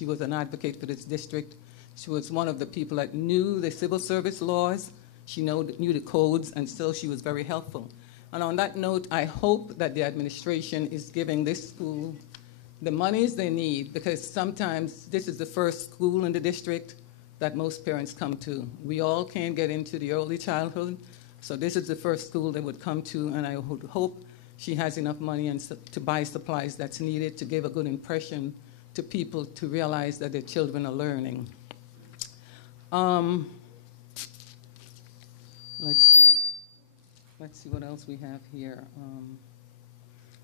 She was an advocate for this district. She was one of the people that knew the civil service laws. She knew the codes, and still she was very helpful. And on that note, I hope that the administration is giving this school the monies they need, because sometimes this is the first school in the district that most parents come to. We all can't get into the early childhood, so this is the first school they would come to, and I would hope she has enough money and to buy supplies that's needed to give a good impression to people to realize that their children are learning. Let's see what else we have here.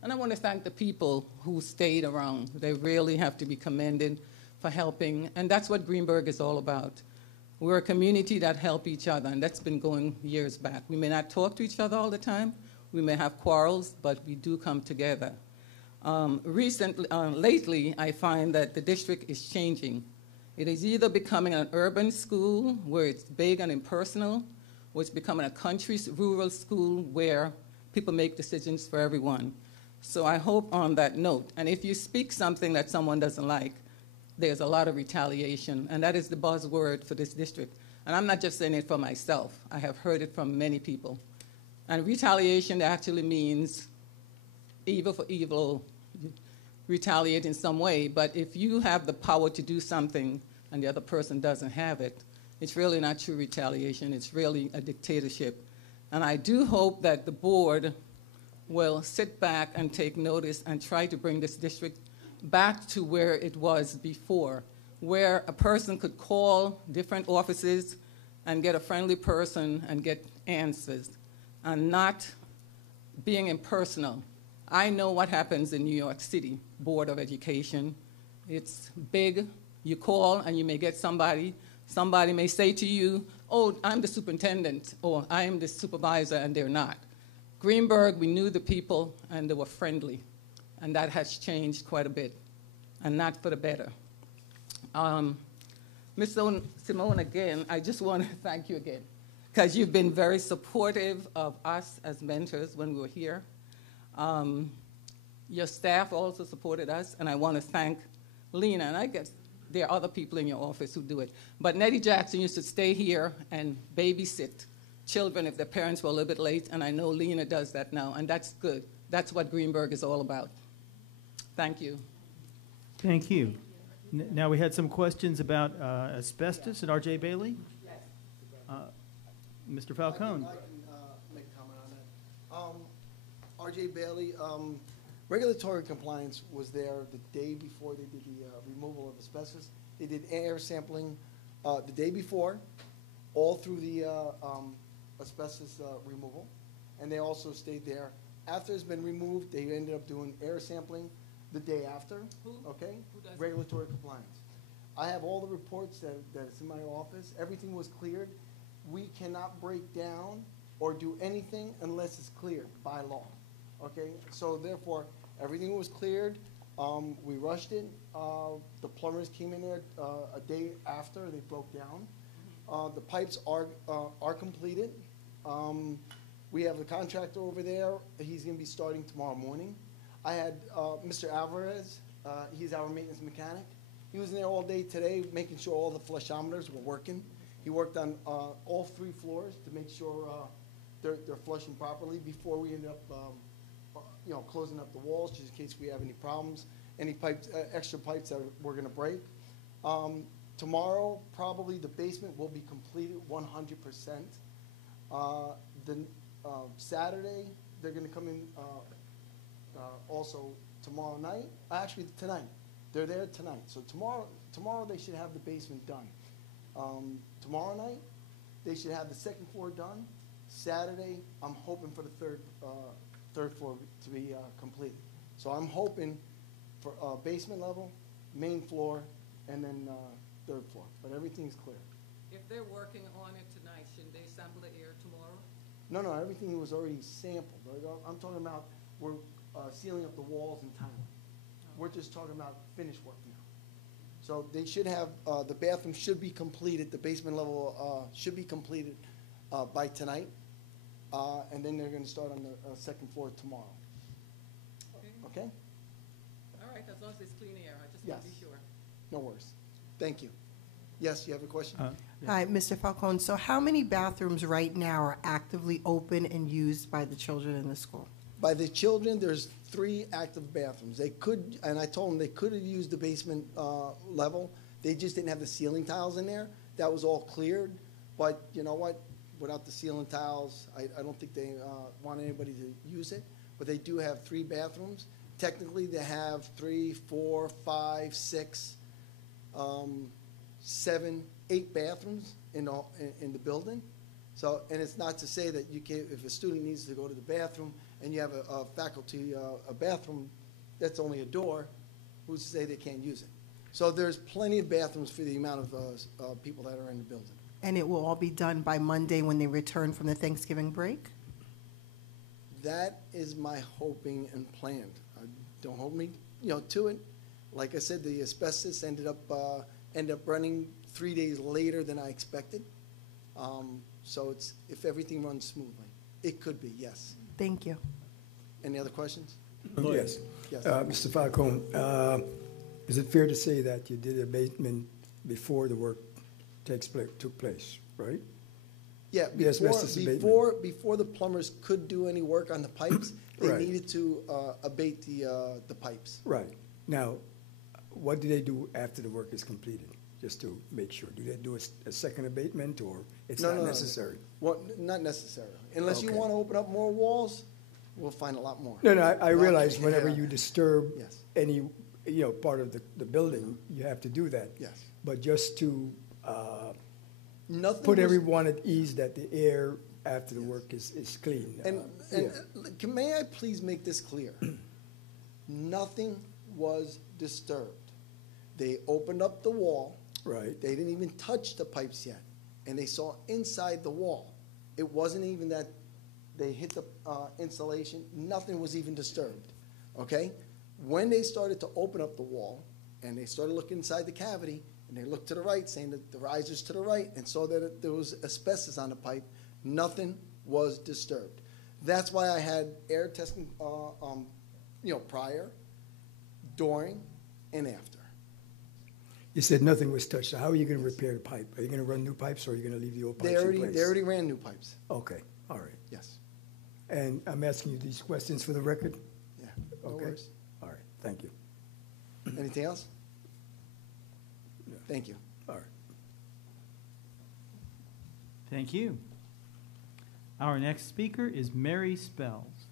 And I want to thank the people who stayed around. They really have to be commended for helping, and that's what Greenburgh is all about. We're a community that help each other, and that's been going years back. We may not talk to each other all the time. We may have quarrels, but we do come together. Lately, I find that the district is changing. It is either becoming an urban school where it's big and impersonal, or it's becoming a country, rural school where people make decisions for everyone. So I hope on that note, and if you speak something that someone doesn't like, there's a lot of retaliation, and that is the buzzword for this district. And I'm not just saying it for myself. I have heard it from many people. And retaliation actually means evil for evil, retaliate in some way. But if you have the power to do something and the other person doesn't have it, it's really not true retaliation. It's really a dictatorship. And I do hope that the board will sit back and take notice and try to bring this district back to where it was before, where a person could call different offices and get a friendly person and get answers, and not being impersonal. I know what happens in New York City Board of Education. It's big. You call and you may get somebody. Somebody may say to you, oh, I'm the superintendent, or I am the supervisor, and they're not. Greenburgh, we knew the people, and they were friendly. And that has changed quite a bit, and not for the better. Ms. Simone, again, I just want to thank you again, because you've been very supportive of us as mentors when we were here. Your staff also supported us, and I want to thank Lena, and I guess there are other people in your office who do it. But Nettie Jackson used to stay here and babysit children if their parents were a little bit late, and I know Lena does that now, and that's good. That's what Greenburgh is all about. Thank you. Thank you. Now we had some questions about asbestos and R.J. Bailey. Yes. Mr. Falcone. I can make a comment on that. R.J. Bailey, regulatory compliance was there the day before they did the removal of asbestos. They did air sampling the day before, all through the asbestos removal, and they also stayed there. After it's been removed, they ended up doing air sampling the day after. Who? Okay? Who does Regulatory compliance. I have all the reports that's in my office. Everything was cleared. We cannot break down or do anything unless it's cleared by law. Okay? So therefore, everything was cleared. We rushed it. The plumbers came in there a day after they broke down. The pipes are completed. We have the contractor over there. He's going to be starting tomorrow morning. I had Mr. Alvarez. He's our maintenance mechanic. He was in there all day today making sure all the flushometers were working. He worked on all 3 floors to make sure they're flushing properly before we end up closing up the walls just in case we have any problems, any pipes, extra pipes that we're going to break. Tomorrow, probably the basement will be completed 100%. Saturday, they're going to come in also tomorrow night. Actually, tonight. They're there tonight. So tomorrow they should have the basement done. Tomorrow night, they should have the 2nd floor done. Saturday, I'm hoping for the third floor to be completed. So I'm hoping for basement level, main floor, and then 3rd floor. But everything's clear. If they're working on it tonight, shouldn't they sample the air tomorrow? No, everything was already sampled. I'm talking about we're sealing up the walls and tiling. We're just talking about finished work now. So they should have, the bathroom should be completed, the basement level should be completed by tonight. And then they're going to start on the 2nd floor tomorrow. Okay? All right, as long as it's clean air. I just want to be sure. No worries. Thank you. Yes, you have a question? Hi, Mr. Falcone. So how many bathrooms right now are actively open and used by the children in the school? By the children, there's 3 active bathrooms. They could, and I told them they could have used the basement level. They just didn't have the ceiling tiles in there. That was all cleared. But you know what? Without the ceiling tiles, I don't think they want anybody to use it. But they do have 3 bathrooms. Technically, they have 3, 4, 5, 6, 7, 8 bathrooms in the building. So, and it's not to say that you can't, if a student needs to go to the bathroom and you have a faculty, a bathroom that's only a door, who's to say they can't use it? So there's plenty of bathrooms for the amount of people that are in the building. And it will all be done by Monday when they return from the Thanksgiving break? That is my hoping and plan. Don't hold me, to it. Like I said, the asbestos ended up running 3 days later than I expected. So it's, if everything runs smoothly, it could be, yes. Thank you. Any other questions? Yes. Yes. Mr. Falcone, is it fair to say that you did abatement before the work took place, right? Yeah, The asbestos abatement. before the plumbers could do any work on the pipes, they Right. needed to abate the pipes. Right. Now, what do they do after the work is completed, just to make sure? Do they do a second abatement, or it's No, not no, no. necessary? Well, not necessarily. Unless you Okay. want to open up more walls, we'll find a lot more. No, I realize Okay, whenever yeah. you disturb Yes. any, part of the building, you have to do that. Yes. But just to Nothing put was- everyone at ease that the air after the work is clean. And, yeah. may I please make this clear? Nothing was disturbed. They opened up the wall. Right. They didn't even touch the pipes yet. And they saw inside the wall. It wasn't even that they hit the insulation. Nothing was even disturbed. Okay? When they started to open up the wall and they started looking inside the cavity, and they looked to the right, saying that the riser's to the right, and saw that there was asbestos on the pipe, nothing was disturbed. That's why I had air testing, prior, during, and after. You said nothing was touched. So how are you going to repair the pipe? Are you going to run new pipes, or are you going to leave the old pipes in place? They already ran new pipes. Okay, all right. Yes. And I'm asking you these questions for the record? Yeah. No Okay. worries. All right, thank you. Anything else? Thank you. All right. Thank you. Our next speaker is Mary Spells.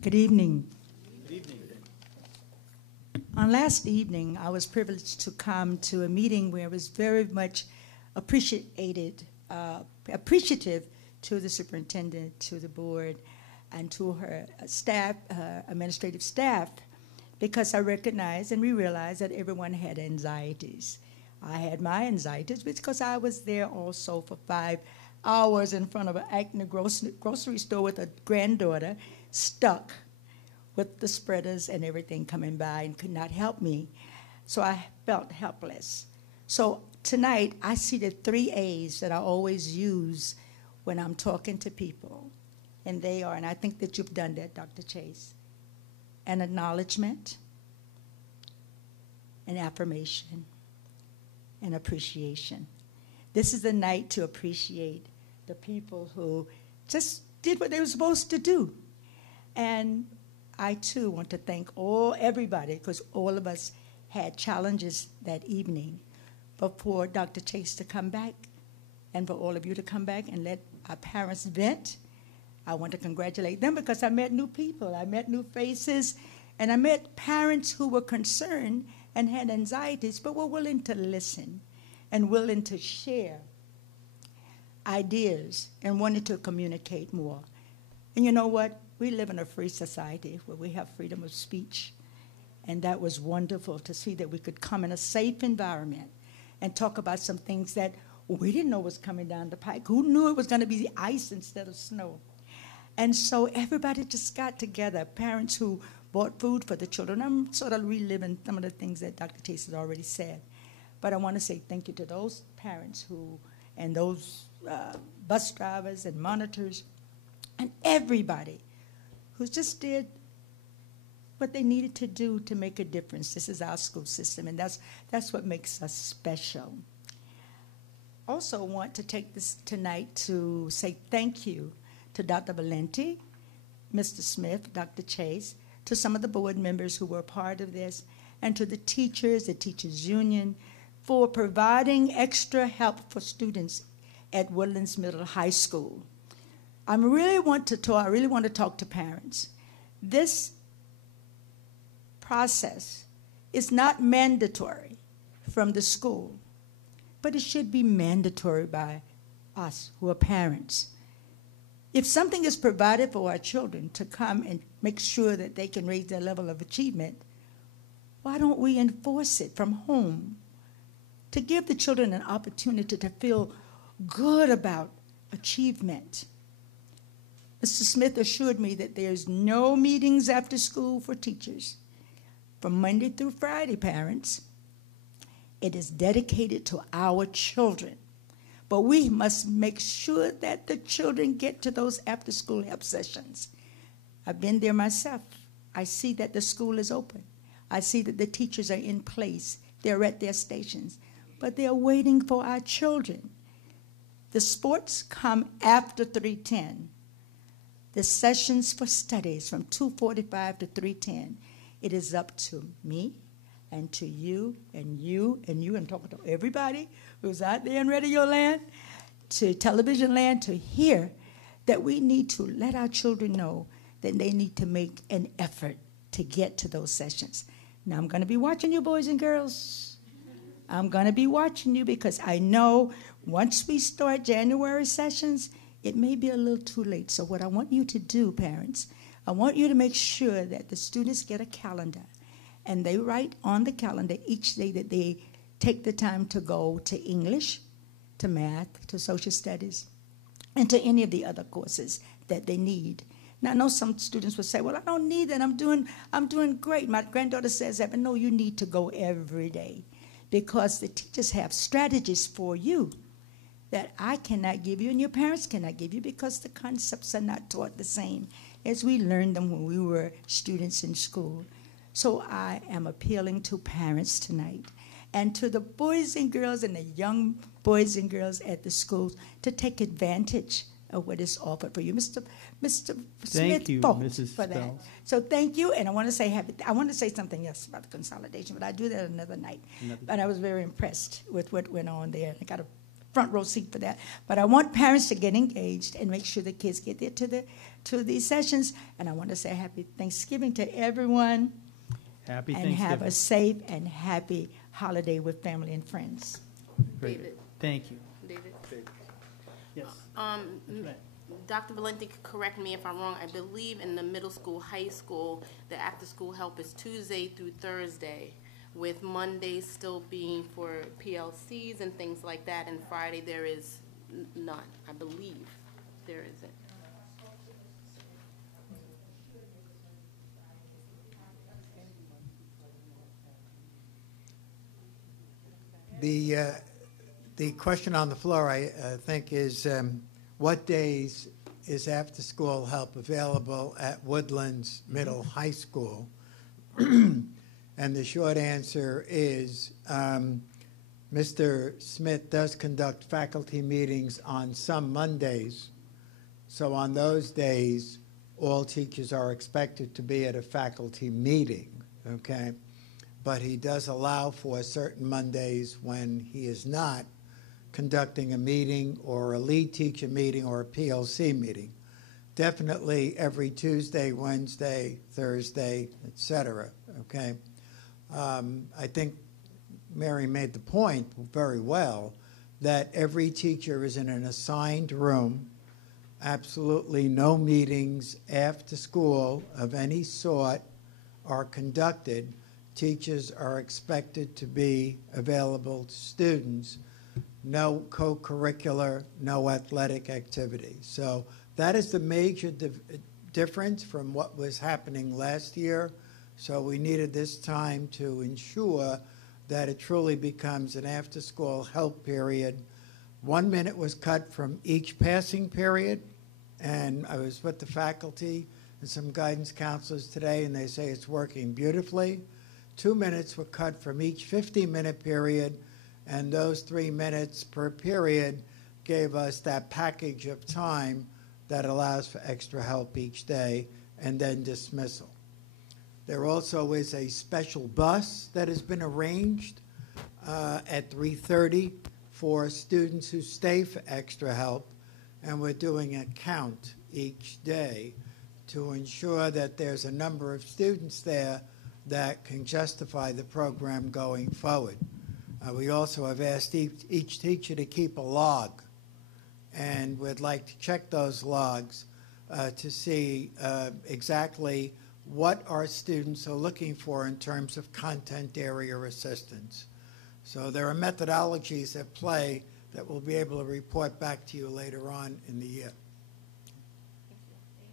Good evening. On last evening, I was privileged to come to a meeting where I was very much appreciative to the superintendent, to the board, and to her staff, administrative staff, because I recognized and we realized that everyone had anxieties. I had my anxieties because I was there also for 5 hours in front of an Acton grocery store with a granddaughter stuck with the spreaders and everything coming by and could not help me. So I felt helpless. So tonight, I see the 3 A's that I always use when I'm talking to people. And they are, and I think that you've done that, Dr. Chase, an acknowledgement, an affirmation, and appreciation. This is the night to appreciate the people who just did what they were supposed to do. And I, too, want to thank everybody, because all of us had challenges that evening. But for Dr. Chase to come back and for all of you to come back and let our parents vent, I want to congratulate them because I met new people. I met new faces, and I met parents who were concerned and had anxieties, but were willing to listen and willing to share ideas and wanted to communicate more. And you know what? We live in a free society where we have freedom of speech. And that was wonderful to see that we could come in a safe environment and talk about some things that we didn't know was coming down the pike. Who knew it was going to be ice instead of snow? And so everybody just got together, parents who bought food for the children. I'm sort of reliving some of the things that Dr. Chase has already said. But I want to say thank you to those parents who and those bus drivers and monitors and everybody who just did what they needed to do to make a difference. This is our school system, and that's what makes us special. Also want to take this tonight to say thank you to Dr. Valenti, Mr. Smith, Dr. Chase, to some of the board members who were part of this, and to the teachers union, for providing extra help for students at Woodlands Middle High School. I really want to talk to parents. This process is not mandatory from the school, but it should be mandatory by us who are parents. If something is provided for our children to come and make sure that they can raise their level of achievement, why don't we enforce it from home to give the children an opportunity to feel good about achievement? Mr. Smith assured me that there's no meetings after school for teachers. From Monday through Friday, parents, it is dedicated to our children. But we must make sure that the children get to those after-school help sessions. I've been there myself. I see that the school is open. I see that the teachers are in place. They're at their stations. But they're waiting for our children. The sports come after 3:10. The sessions for studies from 2:45 to 3:10. It is up to me and to you and you and you, and talking to everybody who's out there in radio land, to television land, to hear that we need to let our children know that they need to make an effort to get to those sessions. Now, I'm going to be watching you, boys and girls. I'm going to be watching you, because I know once we start January sessions, it may be a little too late. So what I want you to do, parents, I want you to make sure that the students get a calendar, and they write on the calendar each day that they take the time to go to English, to math, to social studies, and to any of the other courses that they need. Now, I know some students will say, well, I don't need that. I'm doing great. My granddaughter says that, but no, you need to go every day, because the teachers have strategies for you that I cannot give you and your parents cannot give you, because the concepts are not taught the same as we learned them when we were students in school. So I am appealing to parents tonight, and to the boys and girls and the young boys and girls at the schools, to take advantage of what is offered for you. Mr. Smith you, fought Mrs. for that. Spells. So thank you, and I want to say something else about the consolidation, but I do that another night. But I was very impressed with what went on there. I got a front row seat for that. But I want parents to get engaged and make sure the kids get there to these sessions. And I want to say happy Thanksgiving to everyone. Happy and Thanksgiving. have a safe and happy holiday with family and friends. Great. David. Thank you. David. Yes. Right. Dr. Valenti, correct me if I'm wrong. I believe in the middle school, high school, the after-school help is Tuesday through Thursday, with Mondays still being for PLCs and things like that, and Friday there is none. I believe there isn't. The question on the floor, I think, is what days is after-school help available at Woodlands Middle High School? And the short answer is Mr. Smith does conduct faculty meetings on some Mondays. So on those days, all teachers are expected to be at a faculty meeting, okay? But he does allow for certain Mondays when he is not conducting a meeting or a lead teacher meeting or a PLC meeting. Definitely every Tuesday, Wednesday, Thursday, etc., okay? I think Mary made the point very well that every teacher is in an assigned room, absolutely no meetings after school of any sort are conducted. Teachers are expected to be available to students, no co-curricular, no athletic activity. So that is the major difference from what was happening last year. So we needed this time to ensure that it truly becomes an after-school help period 1 minute was cut from each passing period, and I was with the faculty and some guidance counselors today, and they say it's working beautifully. 2 minutes were cut from each 50-minute period, and those 3 minutes per period gave us that package of time that allows for extra help each day, and then dismissal. There also is a special bus that has been arranged at 3:30 for students who stay for extra help, and we're doing a count each day to ensure that there's a number of students there that can justify the program going forward. We also have asked each teacher to keep a log, and we'd like to check those logs to see exactly what our students are looking for in terms of content area assistance. So there are methodologies at play that we'll be able to report back to you later on in the year.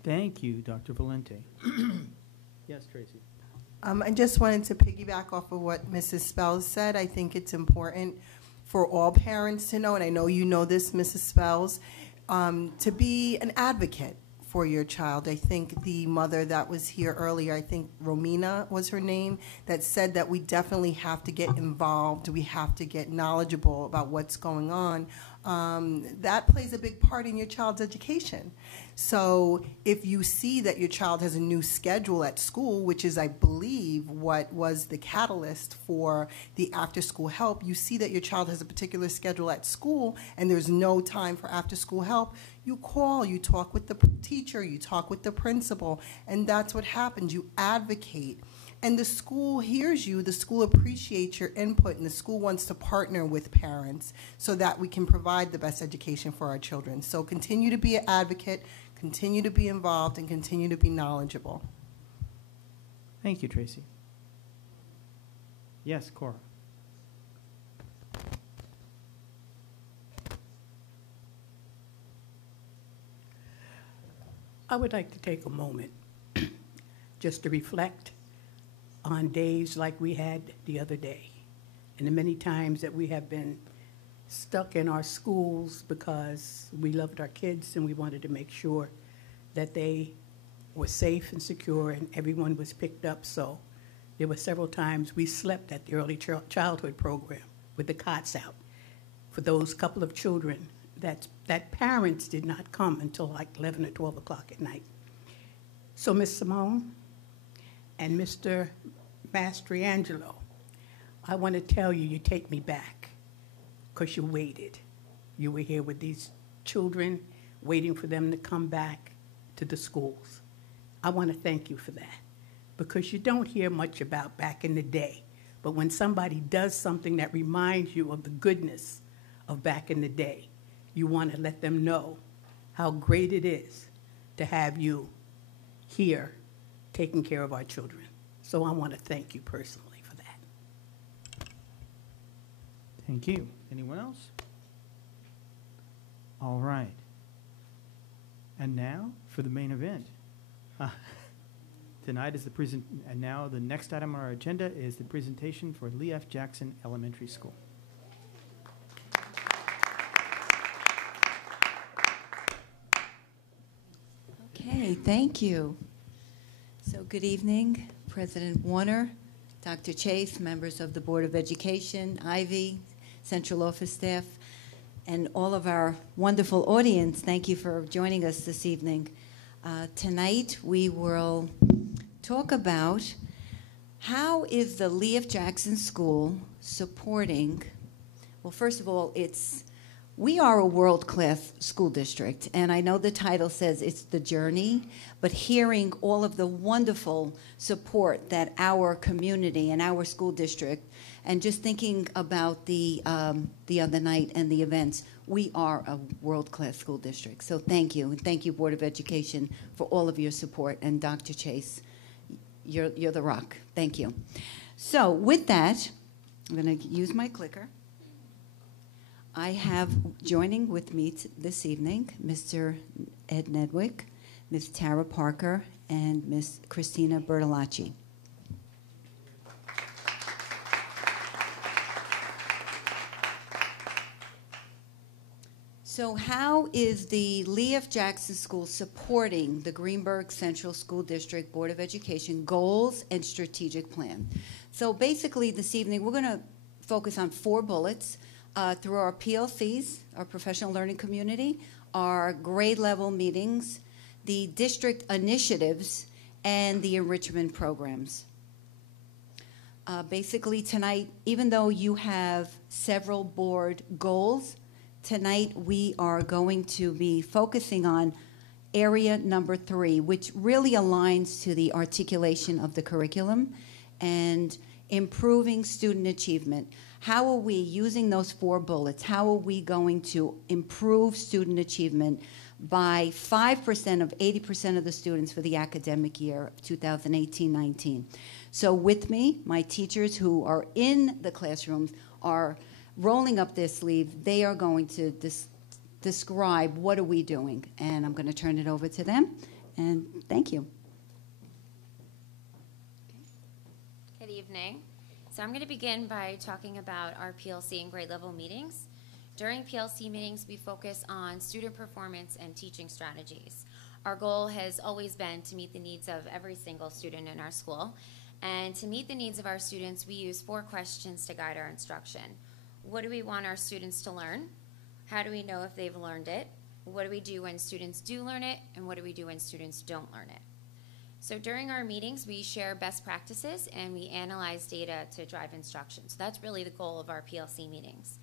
Thank you, Dr. Valente. Yes, Tracy. I just wanted to piggyback off of what Mrs. Spells said. I think it's important for all parents to know, and I know you know this, Mrs. Spells, to be an advocate for your child. I think the mother that was here earlier, I think Romina was her name, that said that we definitely have to get involved. We have to get knowledgeable about what's going on. That plays a big part in your child's education. So if you see that your child has a new schedule at school, which is, I believe, what was the catalyst for the after-school help, you see that your child has a particular schedule at school and there's no time for after-school help, you call, you talk with the teacher, you talk with the principal, and that's what happens. You advocate. And the school hears you, the school appreciates your input, and the school wants to partner with parents so that we can provide the best education for our children. So continue to be an advocate, continue to be involved, and continue to be knowledgeable. Thank you, Tracy. Yes, Cora. I would like to take a moment just to reflect on days like we had the other day, and the many times that we have been stuck in our schools because we loved our kids and we wanted to make sure that they were safe and secure and everyone was picked up. So there were several times we slept at the early childhood program with the cots out for those couple of children that parents did not come until like 11 or 12 o'clock at night. So Ms. Simone and Mr. Mastriangelo, I want to tell you, you take me back because you waited. You were here with these children, waiting for them to come back to the schools. I want to thank you for that because you don't hear much about back in the day, but when somebody does something that reminds you of the goodness of back in the day, you want to let them know how great it is to have you here taking care of our children. So I want to thank you personally for that. Thank you. Anyone else? All right. And now for the main event. Tonight is and now the next item on our agenda is the presentation for Lee F. Jackson Elementary School. Okay, thank you. So good evening, President Warner, Dr. Chase, members of the Board of Education, Ivy, Central Office staff, and all of our wonderful audience. Thank you for joining us this evening. Tonight we will talk about how is the Lee F. Jackson School supporting, well, first of all, we are a world-class school district, and I know the title says it's the journey, but hearing all of the wonderful support that our community and our school district, and just thinking about the other night and the events, we are a world-class school district. So thank you, and thank you, Board of Education, for all of your support, and Dr. Chase, you're the rock. Thank you. So with that, I'm going to use my clicker. I have joining with me this evening Mr. Ed Nedwick, Ms. Tara Parker, and Ms. Christina Bertolacci. So how is the Lee F. Jackson School supporting the Greenburgh Central School District Board of Education goals and strategic plan? So basically this evening we're going to focus on 4 bullets through our PLCs, our professional learning community, our grade level meetings, the district initiatives, and the enrichment programs. Basically tonight, even though you have several board goals, tonight we are going to be focusing on area number 3, which really aligns to the articulation of the curriculum and improving student achievement. How are we using those 4 bullets? How are we going to improve student achievement by 5% of 80% of the students for the academic year 2018-19? So with me, my teachers who are in the classrooms are rolling up their sleeves. They are going to describe what are we doing. And I'm going to turn it over to them. And thank you. Good evening. So I'm going to begin by talking about our PLC and grade level meetings. During PLC meetings, we focus on student performance and teaching strategies. Our goal has always been to meet the needs of every single student in our school. And to meet the needs of our students, we use 4 questions to guide our instruction. What do we want our students to learn? How do we know if they've learned it? What do we do when students do learn it? And what do we do when students don't learn it? So during our meetings, we share best practices and we analyze data to drive instruction. So that's really the goal of our PLC meetings.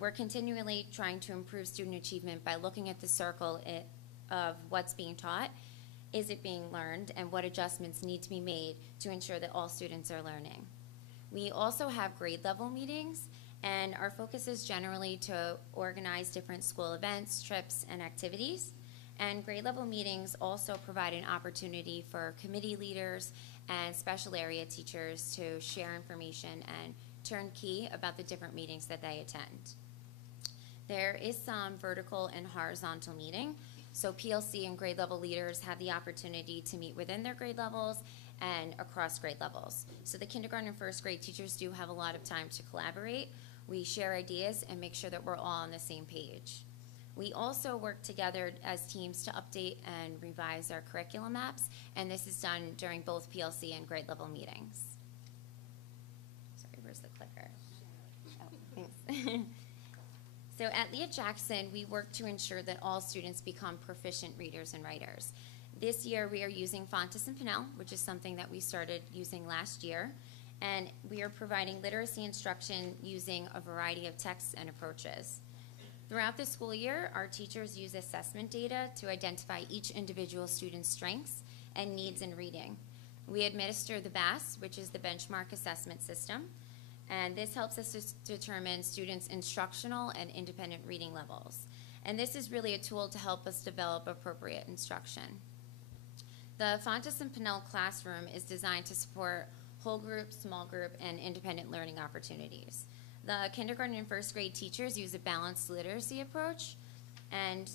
We're continually trying to improve student achievement by looking at the circle of what's being taught, is it being learned, and what adjustments need to be made to ensure that all students are learning. We also have grade level meetings, and our focus is generally to organize different school events, trips, and activities. And grade level meetings also provide an opportunity for committee leaders and special area teachers to share information and turnkey about the different meetings that they attend. There is some vertical and horizontal meeting. So PLC and grade level leaders have the opportunity to meet within their grade levels and across grade levels. So the kindergarten and first grade teachers do have a lot of time to collaborate. We share ideas and make sure that we're all on the same page. We also work together as teams to update and revise our curriculum maps, and this is done during both PLC and grade level meetings. Sorry, where's the clicker? Oh, thanks. So at Lee F. Jackson, we work to ensure that all students become proficient readers and writers. This year, we are using Fontes and Pinnell, which is something that we started using last year, and we are providing literacy instruction using a variety of texts and approaches. Throughout the school year, our teachers use assessment data to identify each individual student's strengths and needs in reading. We administer the BAS, which is the benchmark assessment system, and this helps us to determine students' instructional and independent reading levels. And this is really a tool to help us develop appropriate instruction. The Fontes and Pinnell classroom is designed to support whole group, small group, and independent learning opportunities. The kindergarten and first grade teachers use a balanced literacy approach, and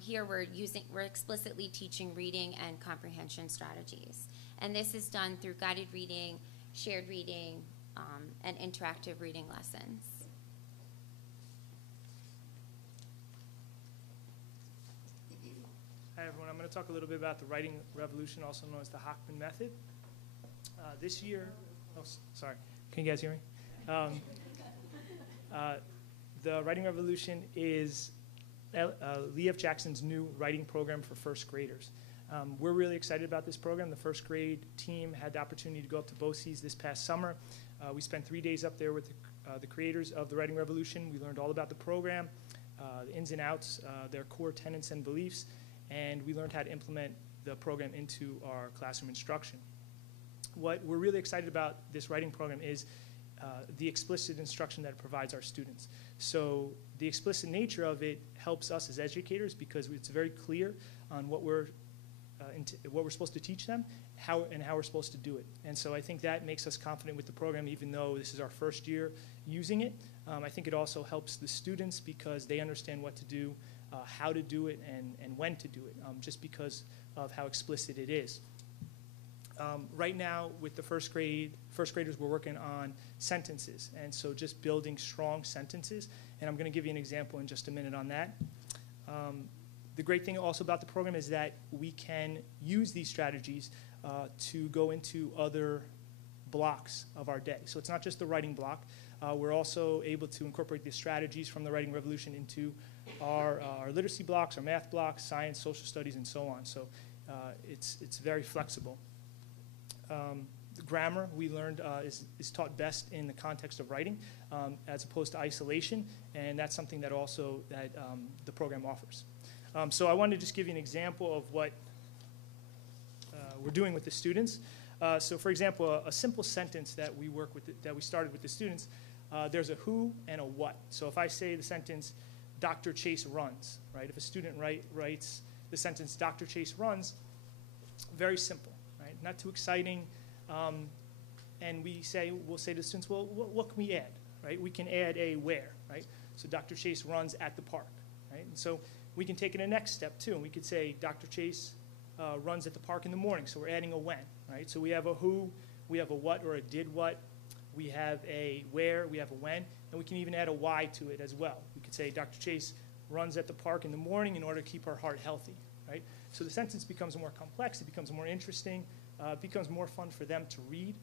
here we're explicitly teaching reading and comprehension strategies. And this is done through guided reading, shared reading, and interactive reading lessons. Hi everyone, I'm going to talk a little bit about the writing revolution, also known as the Hockman method. This year, sorry, can you guys hear me? The writing revolution is Lee F. Jackson's new writing program for first graders. We're really excited about this program. The first grade team had the opportunity to go up to BOE this past summer. We spent 3 days up there with the creators of the writing revolution. We learned all about the program, the ins and outs, their core tenets and beliefs, and we learned how to implement the program into our classroom instruction. What we're really excited about this writing program is the explicit instruction that it provides our students. So the explicit nature of it helps us as educators because it's very clear on what we're supposed to teach them, how we're supposed to do it. And so I think that makes us confident with the program, even though this is our first year using it. I think it also helps the students because they understand what to do, how to do it, and when to do it, just because of how explicit it is. Right now, with the first graders, we're working on sentences, and so just building strong sentences and I'm going to give you an example in just a minute on that. The great thing also about the program is that we can use these strategies to go into other blocks of our day. So it's not just the writing block. We're also able to incorporate the strategies from the writing revolution into our literacy blocks, our math blocks, science, social studies, and so on. So it's very flexible. The grammar, we learned, is taught best in the context of writing as opposed to isolation, and that's something that also the program offers. So I wanted to just give you an example of what we're doing with the students. So for example, a simple sentence that we work with, that we started with the students, there's a who and a what. So if I say the sentence, Dr. Chase runs, right? If a student writes the sentence, Dr. Chase runs, very simple, right? Not too exciting. And we'll say to the students, well, what can we add, right? We can add a where, right? So Dr. Chase runs at the park, right? And so we can take it a next step too, and we could say Dr. Chase runs at the park in the morning, so we're adding a when, right? So we have a who, we have a what or a did what, we have a where, we have a when, and we can even add a why to it as well. We could say Dr. Chase runs at the park in the morning in order to keep her heart healthy, right? So the sentence becomes more complex, it becomes more interesting, it becomes more fun for them to read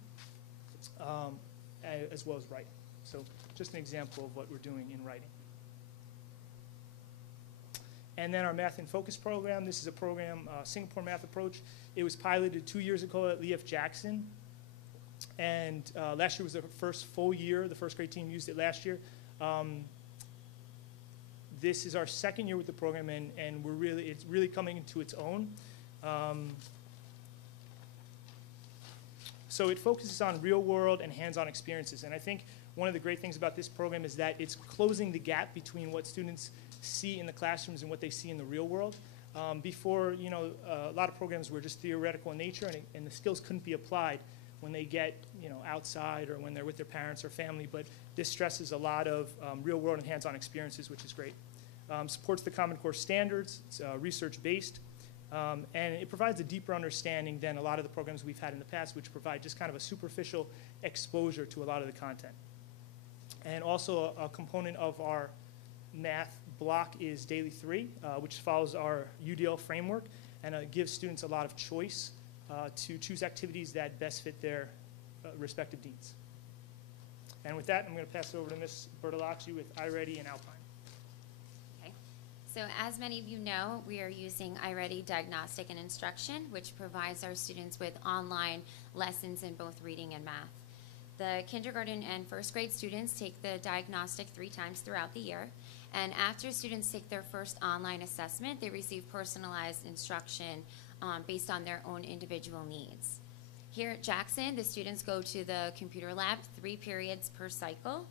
as well as write. So just an example of what we're doing in writing. And then our Math in Focus program. This is a program, Singapore Math Approach. It was piloted 2 years ago at Lee F. Jackson. And last year was the first full year. The first grade team used it last year. This is our second year with the program, and it's really coming into its own. So it focuses on real-world and hands-on experiences. And I think one of the great things about this program is that it's closing the gap between what students see in the classrooms and what they see in the real world. Before, a lot of programs were just theoretical in nature, and the skills couldn't be applied when they get, outside or when they're with their parents or family. But this stresses a lot of real-world and hands-on experiences, which is great. Supports the Common Core standards. It's research-based. And it provides a deeper understanding than a lot of the programs we've had in the past, which provide just kind of a superficial exposure to a lot of the content. And also a component of our math block is Daily 3, which follows our UDL framework, and gives students a lot of choice to choose activities that best fit their respective needs. And with that, I'm going to pass it over to Ms. Bertolacci with iReady and Alpine. So as many of you know, we are using iReady Diagnostic and Instruction, which provides our students with online lessons in both reading and math. The kindergarten and first grade students take the diagnostic 3 times throughout the year, and after students take their first online assessment, they receive personalized instruction based on their own individual needs. Here at Jackson, the students go to the computer lab 3 periods per cycle,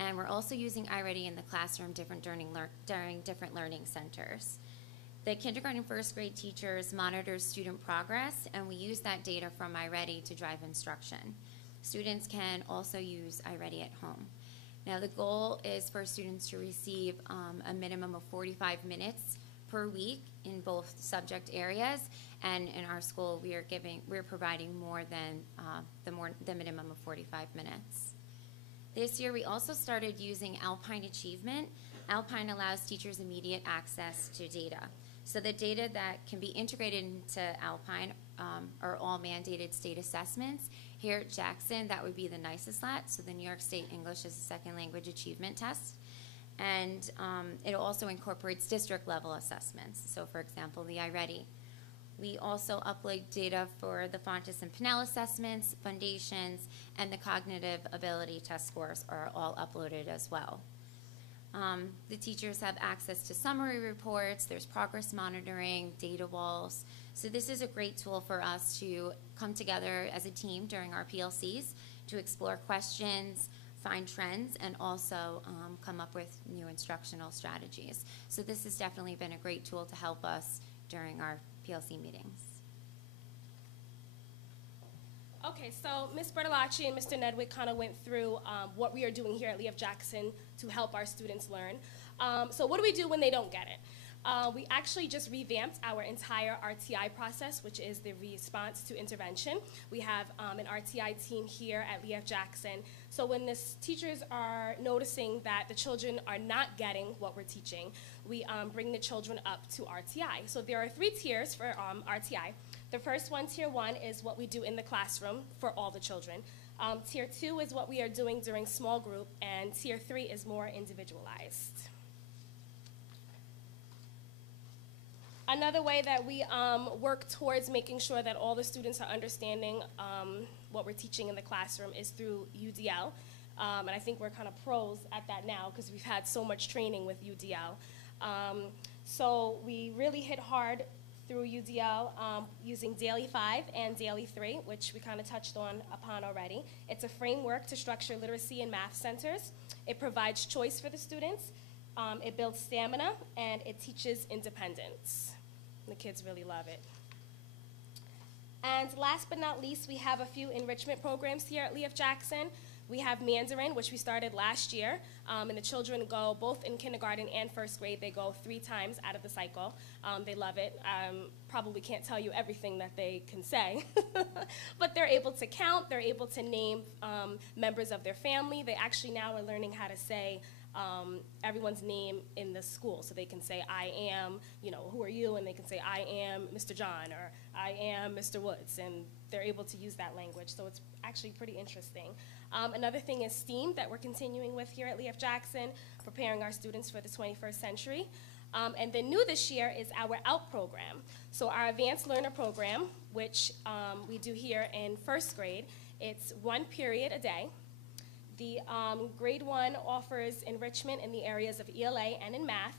and we're also using iReady in the classroom during different learning centers. The kindergarten and first grade teachers monitor student progress, and we use that data from iReady to drive instruction. Students can also use iReady at home. Now the goal is for students to receive a minimum of 45 minutes per week in both subject areas, and in our school we're providing more than the minimum of 45 minutes. This year, we also started using Alpine Achievement. Alpine allows teachers immediate access to data. So the data that can be integrated into Alpine are all mandated state assessments. Here at Jackson, that would be the NYSESLAT, so the New York State English as a Second Language Achievement Test. And it also incorporates district-level assessments. So for example, the iReady. We also upload data for the Fontes and Pinnell assessments, foundations, and the cognitive ability test scores are all uploaded as well. The teachers have access to summary reports, there's progress monitoring, data walls. So this is a great tool for us to come together as a team during our PLCs to explore questions, find trends, and also come up with new instructional strategies. So this has definitely been a great tool to help us during our PLC meetings. Okay, so Ms. Bertolacci and Mr. Nedwick kind of went through what we are doing here at Lee F. Jackson to help our students learn. So what do we do when they don't get it? We actually just revamped our entire RTI process, which is the response to intervention. We have an RTI team here at Lee F. Jackson. So when the teachers are noticing that the children are not getting what we're teaching, we bring the children up to RTI. So there are 3 tiers for RTI. The first one, tier 1, is what we do in the classroom for all the children. Tier 2 is what we are doing during small group, and tier 3 is more individualized. Another way that we work towards making sure that all the students are understanding what we're teaching in the classroom is through UDL. And I think we're kind of pros at that now because we've had so much training with UDL. So we really hit hard through UDL using Daily 5 and Daily 3, which we kind of touched upon already. It's a framework to structure literacy and math centers. It provides choice for the students. It builds stamina, and it teaches independence. The kids really love it. And last but not least, we have a few enrichment programs here at Lee F. Jackson. We have Mandarin, which we started last year, and the children go both in kindergarten and first grade. They go 3 times out of the cycle. They love it. Probably can't tell you everything that they can say, but they're able to count. They're able to name members of their family. They actually now are learning how to say everyone's name in the school. So they can say, I am, who are you? And they can say, I am Mr. John, or I am Mr. Woods. And they're able to use that language. So it's actually pretty interesting. Another thing is STEAM that we're continuing with here at Lee F. Jackson, preparing our students for the 21st century. And then new this year is our OUT program. So our Advanced Learner program, which we do here in first grade, it's 1 period a day. The grade 1 offers enrichment in the areas of ELA and in math.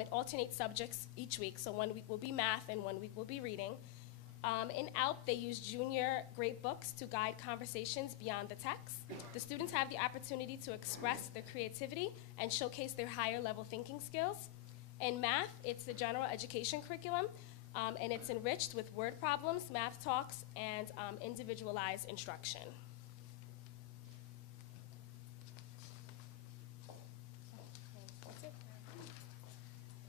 It alternates subjects each week, so 1 week will be math and 1 week will be reading. In ALP, they use junior grade books to guide conversations beyond the text. The students have the opportunity to express their creativity and showcase their higher level thinking skills. In math, it's the general education curriculum, and it's enriched with word problems, math talks, and individualized instruction.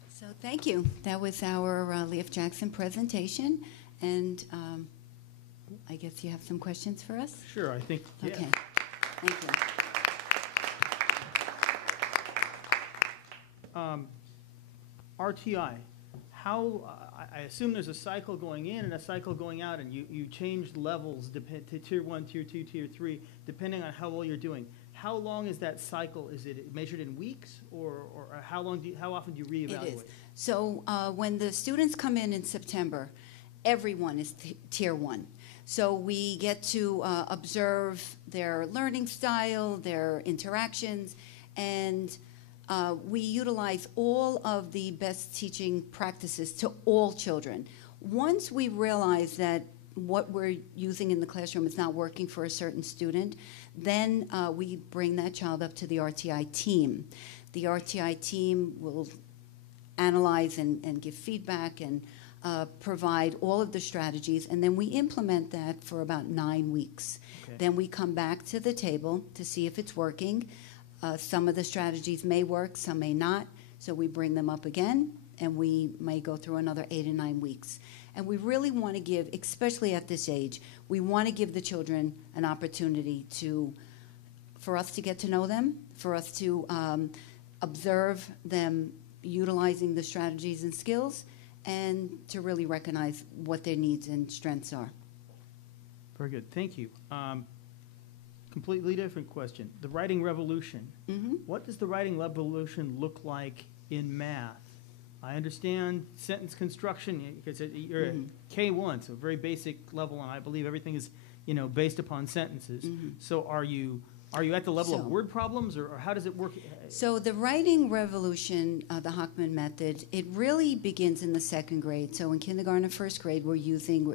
So thank you. That was our Lee F. Jackson presentation. And I guess you have some questions for us? Sure, I think, yeah. Okay, thank you. RTI, how, I assume there's a cycle going in and a cycle going out, and you change levels to tier 1, tier 2, tier 3, depending on how well you're doing. How long is that cycle? Is it measured in weeks, or how often do you reevaluate? It is. So when the students come in September, everyone is tier 1. So we get to observe their learning style, their interactions, and we utilize all of the best teaching practices to all children. Once we realize that what we're using in the classroom is not working for a certain student, then we bring that child up to the RTI team. The RTI team will analyze and give feedback and provide all of the strategies, and then we implement that for about 9 weeks. Okay. Then we come back to the table to see if it's working. Some of the strategies may work, some may not, so we bring them up again, and we may go through another 8 or 9 weeks. And we really want to give, especially at this age, we want to give the children an opportunity for us to get to know them, for us to observe them utilizing the strategies and skills, and to really recognize what their needs and strengths are. Very good, thank you. Completely different question. The writing revolution. Mm-hmm. What does the writing revolution look like in math? I understand sentence construction because you're at K1, so very basic level, and I believe everything is, based upon sentences. Mm-hmm. So are you at the level of word problems, or how does it work? So the writing revolution, the Hockman method, it really begins in the 2nd grade. So in kindergarten and first grade, we're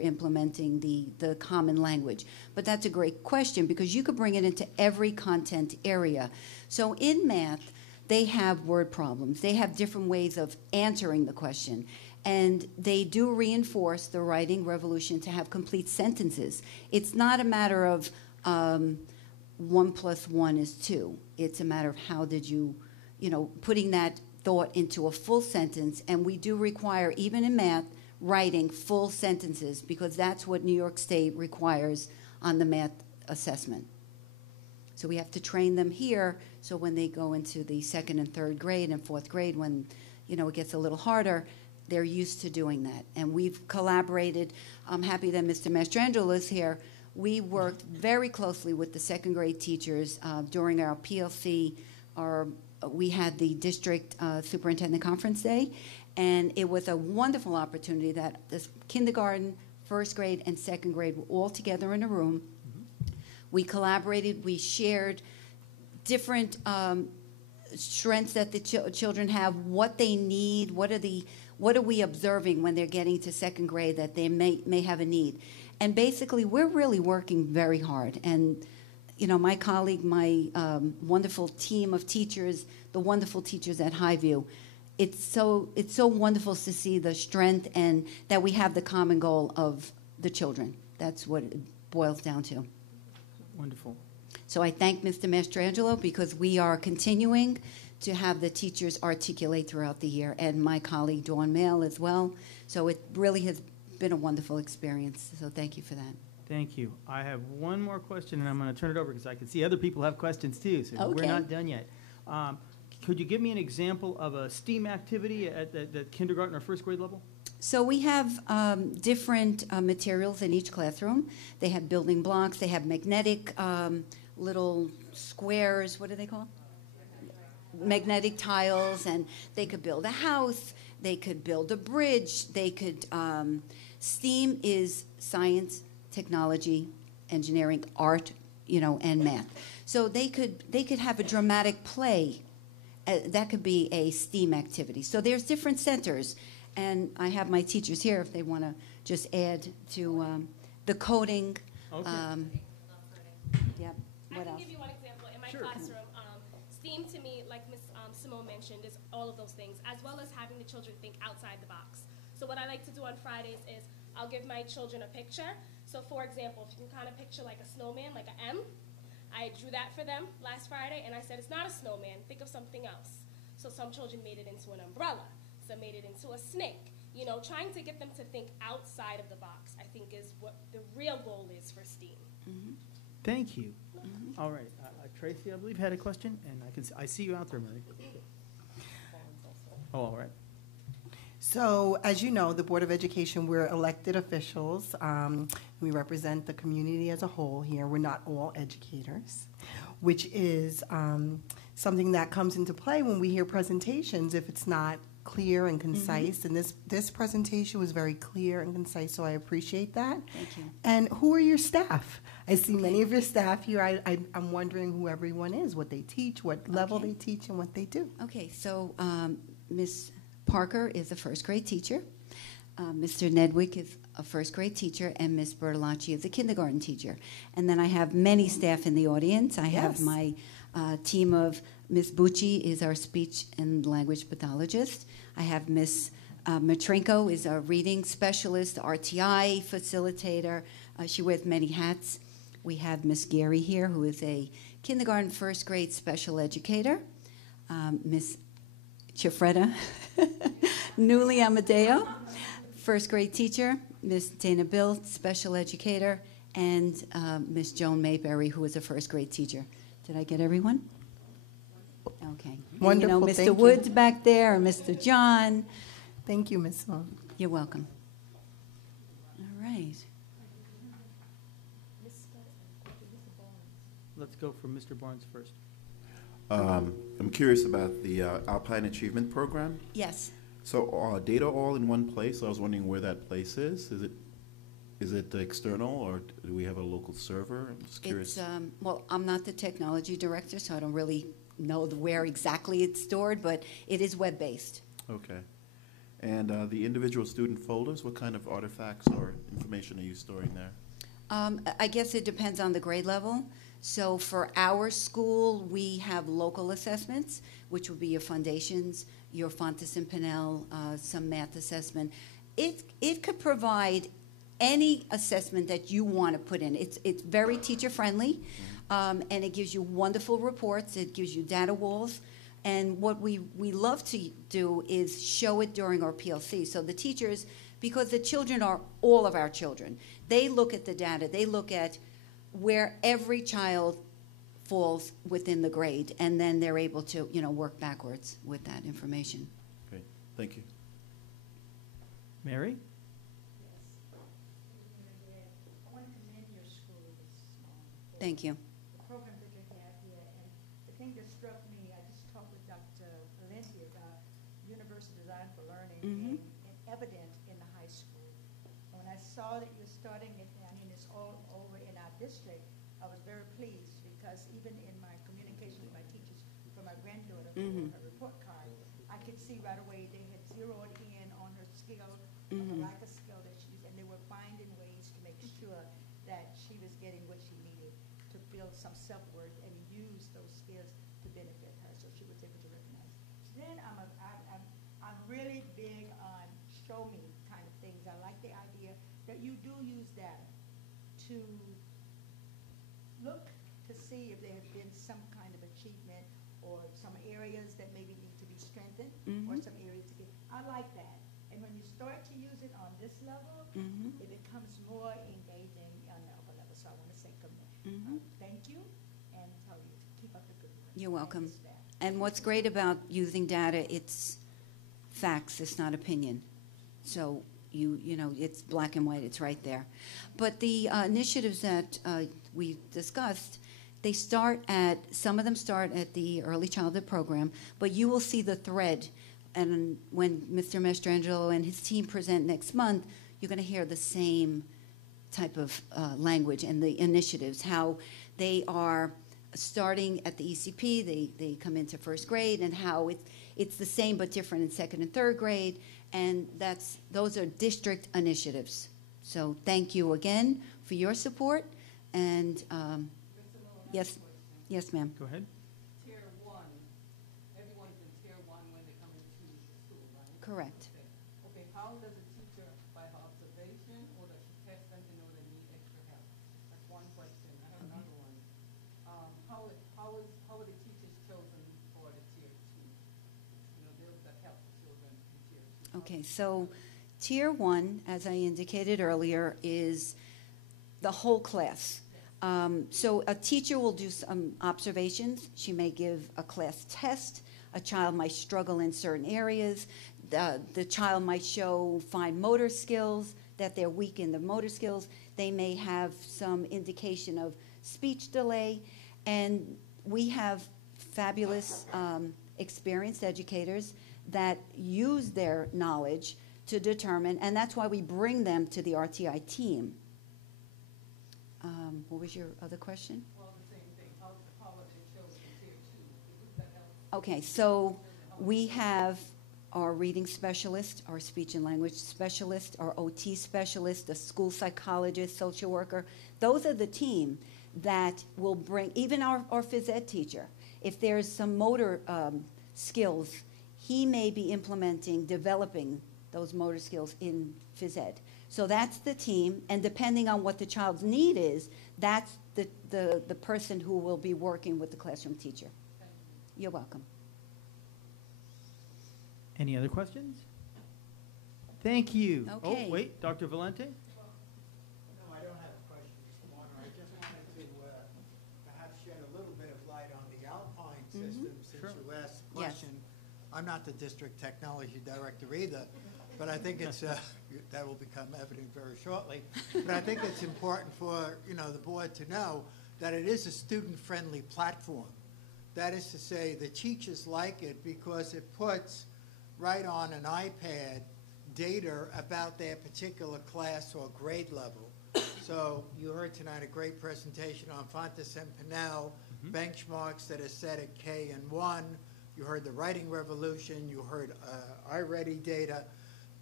implementing the common language. But that's a great question because you could bring it into every content area. So in math, they have word problems. They have different ways of answering the question. And they do reinforce the writing revolution to have complete sentences. It's not a matter of 1 + 1 is 2. It's a matter of how did you, putting that thought into a full sentence, and we do require, even in math, writing full sentences, because that's what New York State requires on the math assessment. So we have to train them here, so when they go into the 2nd and 3rd grade and 4th grade, when it gets a little harder, they're used to doing that. And we've collaborated. I'm happy that Mr. Mastrangelo is here. We worked very closely with the 2nd grade teachers during our PLC. We had the district superintendent conference day, and it was a wonderful opportunity that this kindergarten, 1st grade, and 2nd grade were all together in a room. We collaborated. We shared different strengths that the children have, what they need, what are we observing when they're getting to 2nd grade that they may have a need. And basically, we're really working very hard. And, my colleague, my wonderful team of teachers, the wonderful teachers at Highview, it's so wonderful to see the strength and that we have the common goal of the children. That's what it boils down to. Wonderful. So I thank Mr. Mastrangelo, because we are continuing to have the teachers articulate throughout the year, and my colleague Dawn Mail as well. So it really has been a wonderful experience. So thank you for that. Thank you. I have one more question, and I'm going to turn it over because I can see other people have questions too, so Okay. we're not done yet. Could you give me an example of a STEAM activity at the kindergarten or 1st grade level? So we have different materials in each classroom. They have building blocks. They have magnetic little squares. What do they call? Magnetic tiles. And they could build a house. They could build a bridge. They could. STEAM is science, technology, engineering, art, and math. So they could have a dramatic play. That could be a STEAM activity. So there's different centers. And I have my teachers here if they want to just add to the coding. Okay. Yep. I What can else? give you one example. In my Sure. classroom, STEAM to me, like Ms. Simone mentioned, is all of those things, as well as having the children think outside the box. So what I like to do on Fridays is I'll give my children a picture. So for example, if you can kind of picture like a snowman, like an M, I drew that for them last Friday, and I said, it's not a snowman, think of something else. So some children made it into an umbrella. Some made it into a snake. Trying to get them to think outside of the box, I think, is what the real goal is for STEAM. Mm-hmm. Thank you. All right. Tracy, I believe, had a question, and I see you out there, Mary. Oh, all right. So, as you know, the Board of Education, we're elected officials. We represent the community as a whole here. We're not all educators, which is something that comes into play when we hear presentations if it's not clear and concise. And this presentation was very clear and concise, so I appreciate that. Thank you. And who are your staff? I see many of your staff here. I'm wondering who everyone is, what they teach, what level they teach, and what they do. Okay, so Ms. Parker is a 1st grade teacher. Mr. Nedwick is a 1st grade teacher, and Ms. Bertolacci is a kindergarten teacher. And then I have many staff in the audience. I have my team of Ms. Bucci is our speech and language pathologist. I have Ms. Matrenko is our reading specialist, RTI facilitator. She wears many hats. We have Ms. Gary here, who is a kindergarten 1st grade special educator. Ms. Chifreda Newly Amadeo, 1st grade teacher. Ms. Dana Bill, special educator. And Ms. Joan Mayberry, who is a 1st grade teacher. Did I get everyone? Okay. Wonderful. And, Mr. Thank you. Woods back there, and Mr. John. Thank you, Ms. Simone. You're welcome. All right. Let's go for Mr. Barnes first. I'm curious about the Alpine Achievement Program. Yes. So data all in one place. I was wondering where that place is. Is it external, or do we have a local server? I'm just curious. It's, well, I'm not the technology director, so I don't really know where exactly it's stored, but it is web-based. Okay. And the individual student folders, what kind of artifacts or information are you storing there? I guess it depends on the grade level. So for our school, we have local assessments, which would be your foundations, your Fontes and Pinnell, some math assessment. It could provide any assessment that you want to put in. It's very teacher friendly, and it gives you wonderful reports. It gives you data walls. And what we love to do is show it during our PLC. So the teachers, because the children are all of our children, they look at the data, they look at where every child falls within the grade, and then they're able to, work backwards with that information. Great, thank you. Mary? Thank you. The program that you have here, and the thing that struck me, I just talked with Dr. Valenti about universal design for learning Mhm. and evident in the high school. And when I saw that you're starting it, I mean, it's all over in our district, I was very pleased because even in my communication with my teachers for my granddaughter, Mhm. for her report card, I could see right away they had zeroed in on her skill, Mhm. the lack of skill that she's, and they were finding ways to make sure that she was getting what she needed to build some self-worth and use those skills to benefit her, so she was able to recognize. So then I'm really big on show me kind of things. I like the idea that you do use data to look to see if there has been some kind of achievement or some areas that maybe need to be strengthened or Mhm. some areas to get. I like that. And when you start to use it on this level, Mhm. it becomes more engaging on the upper level. So I want to say Mhm. thank you and tell you to keep up the good work. You're welcome. And the staff. And what's great about using data, it's facts, it's not opinion. So it's black and white, it's right there. But the initiatives that we discussed, some of them start at the early childhood program, but you will see the thread. And when Mr. Mastrangelo and his team present next month, you're going to hear the same type of language and the initiatives, how they are starting at the ECP, they come into first grade, and how it's the same but different in second and third grade, and those are district initiatives. So thank you again for your support, and yes, ma'am. Go ahead. Tier 1, everyone's in Tier 1 when they come into the school, right? Correct. Okay, how does a teacher, by her observation, or does she test them to know they need extra help? That's one question. I have another one. How are the teachers chosen for the Tier 2? Those that help the children in Tier 2. Okay, so Tier 1, as I indicated earlier, is the whole class. So a teacher will do some observations. She may give a class test. A child might struggle in certain areas. The child might show fine motor skills, that they're weak in the motor skills. They may have some indication of speech delay. And we have fabulous experienced educators that use their knowledge to determine, and that's why we bring them to the RTI team. What was your other question? Well, the same thing. How are they chosen in Tier 2? Who's that help? Okay, so we have our reading specialist, our speech and language specialist, our OT specialist, a school psychologist, social worker. Those are the team that will bring, even our phys ed teacher, if there's some motor skills, he may be developing those motor skills in phys ed. So that's the team, and depending on what the child's need is, that's the person who will be working with the classroom teacher. You're welcome. Any other questions? Thank you. Okay. Oh, wait, Dr. Valente? No, I don't have a question, Mr. Warner. I just wanted to perhaps shed a little bit of light on the Alpine system since Sure. you asked the Yes. question. I'm not the district technology director either, but I think it's, that will become evident very shortly. But I think it's important for, the board to know that it is a student-friendly platform. That is to say, the teachers like it because it puts right on an iPad data about their particular class or grade level. So you heard tonight a great presentation on Fontes and Pinnell, benchmarks that are set at K and 1. You heard the writing revolution. You heard iReady data.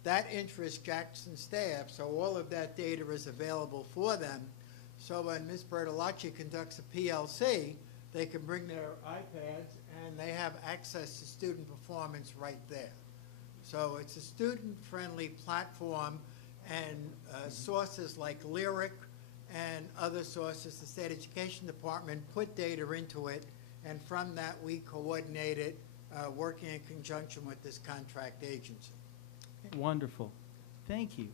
That interests Jackson staff, so all of that data is available for them. So when Ms. Bertolacci conducts a PLC, they can bring their iPads and they have access to student performance right there. So it's a student-friendly platform, and sources like Lyric and other sources, the State Education Department put data into it, and from that we coordinate it working in conjunction with this contract agency. Wonderful. Thank you.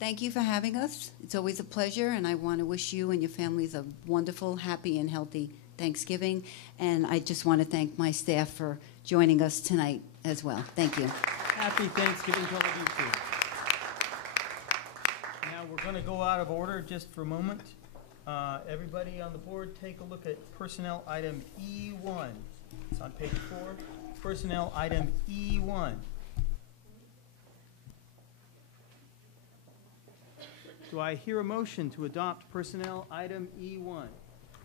Thank you for having us. It's always a pleasure, and I want to wish you and your families a wonderful, happy, and healthy Thanksgiving. And I just want to thank my staff for joining us tonight as well. Thank you. Happy Thanksgiving to all of you, too. Now, we're going to go out of order just for a moment. Everybody on the board, take a look at personnel item E1. It's on page 4. Personnel item E1. Do I hear a motion to adopt personnel item E1?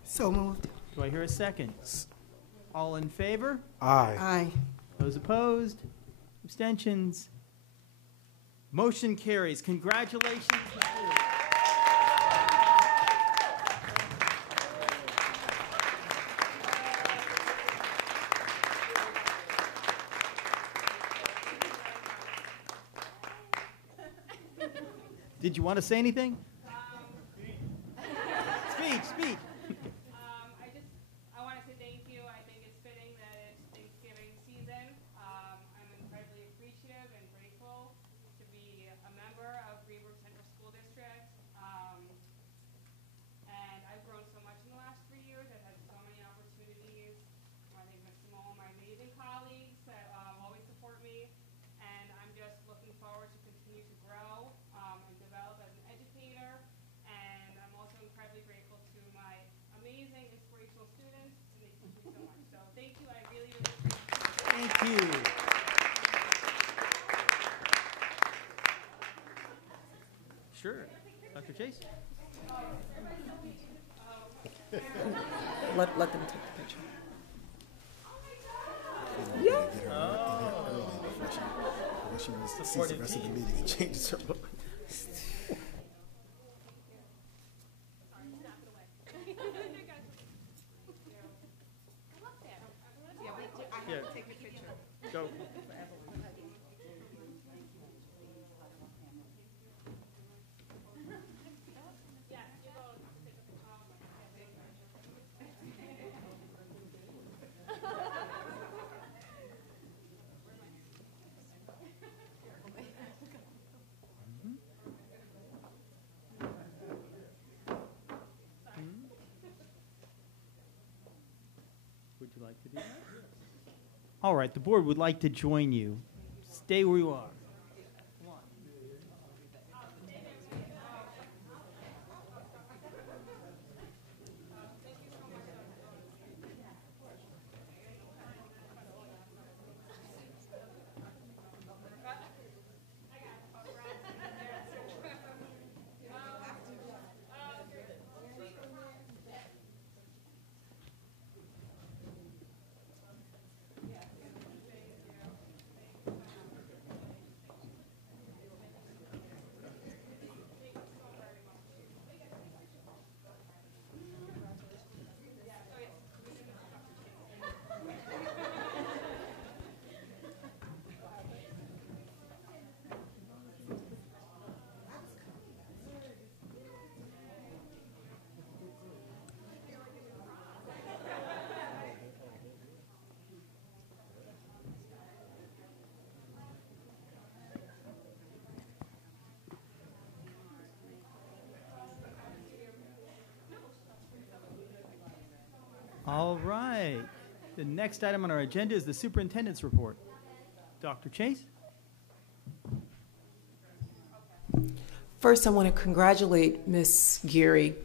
So moved. Do I hear a second? All in favor? Aye. Aye. Those opposed? Abstentions? Motion carries. Congratulations. Did you want to say anything? Speech. I want to say thank you. I think it's fitting that it's Thanksgiving season. I'm incredibly appreciative and grateful to be a member of Greenburgh Central School District. And I've grown so much in the last 3 years. I've had so many opportunities. I think Ms. Simone, my amazing colleagues that always support me. And I'm just looking forward to continue to grow and develop as an educator. And I'm also incredibly grateful to my amazing, inspirational students. And they teach me so much. So thank you. I really, really appreciate it. Thank you. Sure. Dr. Chase? Let them take the picture. She wants to see the rest of the meeting and changes her mind. Yeah. Go. Would you like to do that? All right, the board would like to join you. Stay where you are. All right. The next item on our agenda is the superintendent's report. Dr. Chase? First, I want to congratulate Ms. Geary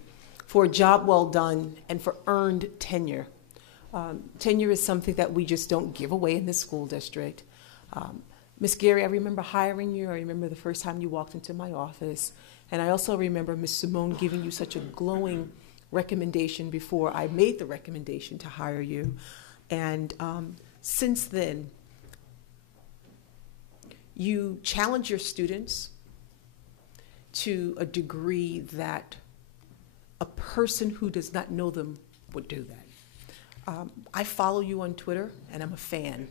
for a job well done and for earned tenure. Tenure is something that we just don't give away in this school district. Ms. Geary, I remember hiring you. I remember the first time you walked into my office. And I also remember Ms. Simone giving you such a glowing recommendation before I made the recommendation to hire you. And since then, you challenge your students to a degree that a person who does not know them would do that. I follow you on Twitter, and I'm a fan.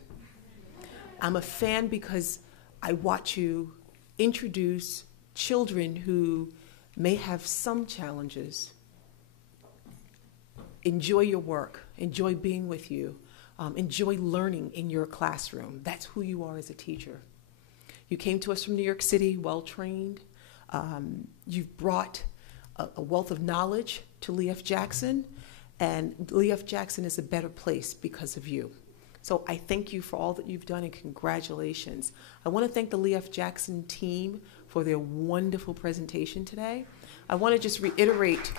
I'm a fan because I watch you introduce children who may have some challenges, enjoy your work, enjoy being with you, enjoy learning in your classroom. That's who you are as a teacher. You came to us from New York City, well-trained. You've brought a wealth of knowledge to Lee F. Jackson, and Lee F. Jackson is a better place because of you. So I thank you for all that you've done, and congratulations. I want to thank the Lee F. Jackson team for their wonderful presentation today. I want to just reiterate,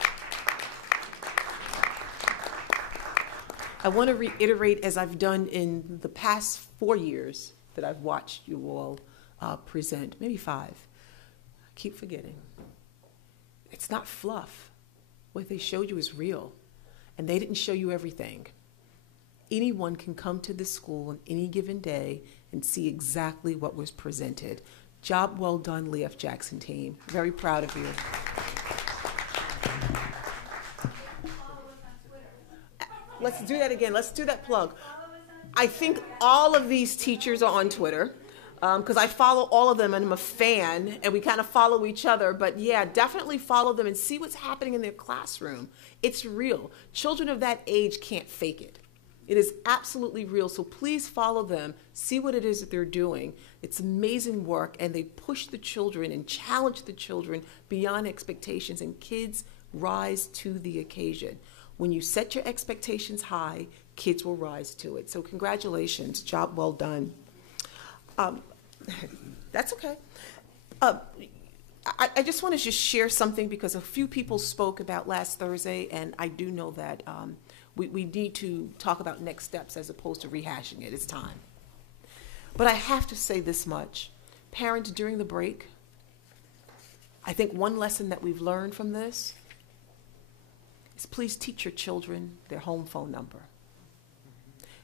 as I've done in the past 4 years that I've watched you all present, maybe 5. I keep forgetting. It's not fluff. What they showed you is real, and they didn't show you everything. Anyone can come to this school on any given day and see exactly what was presented. Job well done, Lee F. Jackson team. Very proud of you. Let's do that again. Let's do that plug. I think all of these teachers are on Twitter, because I follow all of them and I'm a fan, and we kind of follow each other. But yeah, definitely follow them and see what's happening in their classroom. It's real. Children of that age can't fake it. It is absolutely real. So please follow them, see what it is that they're doing. It's amazing work, and they push the children and challenge the children beyond expectations, and kids rise to the occasion. When you set your expectations high, kids will rise to it. So congratulations, job well done. That's okay. I just want to just share something, because a few people spoke about last Thursday, and I do know that we need to talk about next steps as opposed to rehashing it. It's time. But I have to say this much. Parents, during the break, I think one lesson that we've learned from this is please teach your children their home phone number.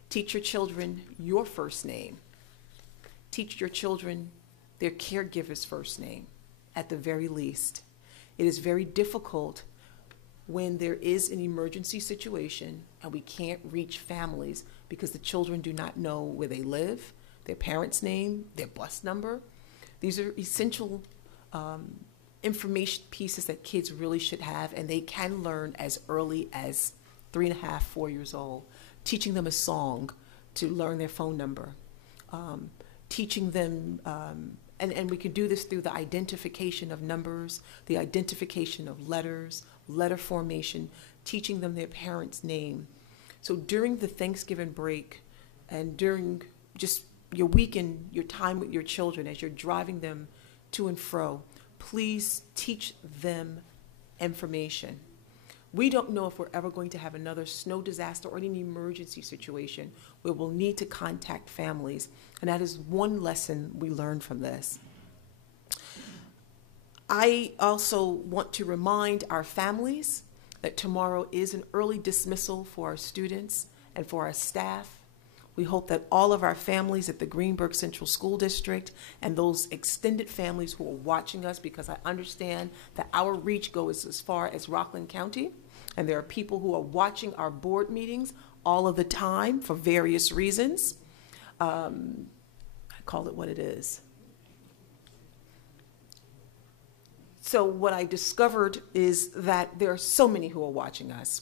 Teach your children your first name. Teach your children their caregiver's first name, at the very least. It is very difficult when there is an emergency situation and we can't reach families because the children do not know where they live, their parents' name, their bus number. These are essential information pieces that kids really should have, and they can learn as early as 3.5, 4 years old. Teaching them a song to learn their phone number. Teaching them, and we can do this through the identification of numbers, the identification of letters, letter formation, teaching them their parents' name. So during the Thanksgiving break and during just your weekend, your time with your children, as you're driving them to and fro, please teach them information. We don't know if we're ever going to have another snow disaster or any emergency situation where we'll need to contact families. And that is one lesson we learned from this. I also want to remind our families that tomorrow is an early dismissal for our students and for our staff. We hope that all of our families at the Greenburgh Central School District and those extended families who are watching us, because I understand that our reach goes as far as Rockland County, and there are people who are watching our board meetings all of the time for various reasons. I call it what it is. So what I discovered is that there are so many who are watching us.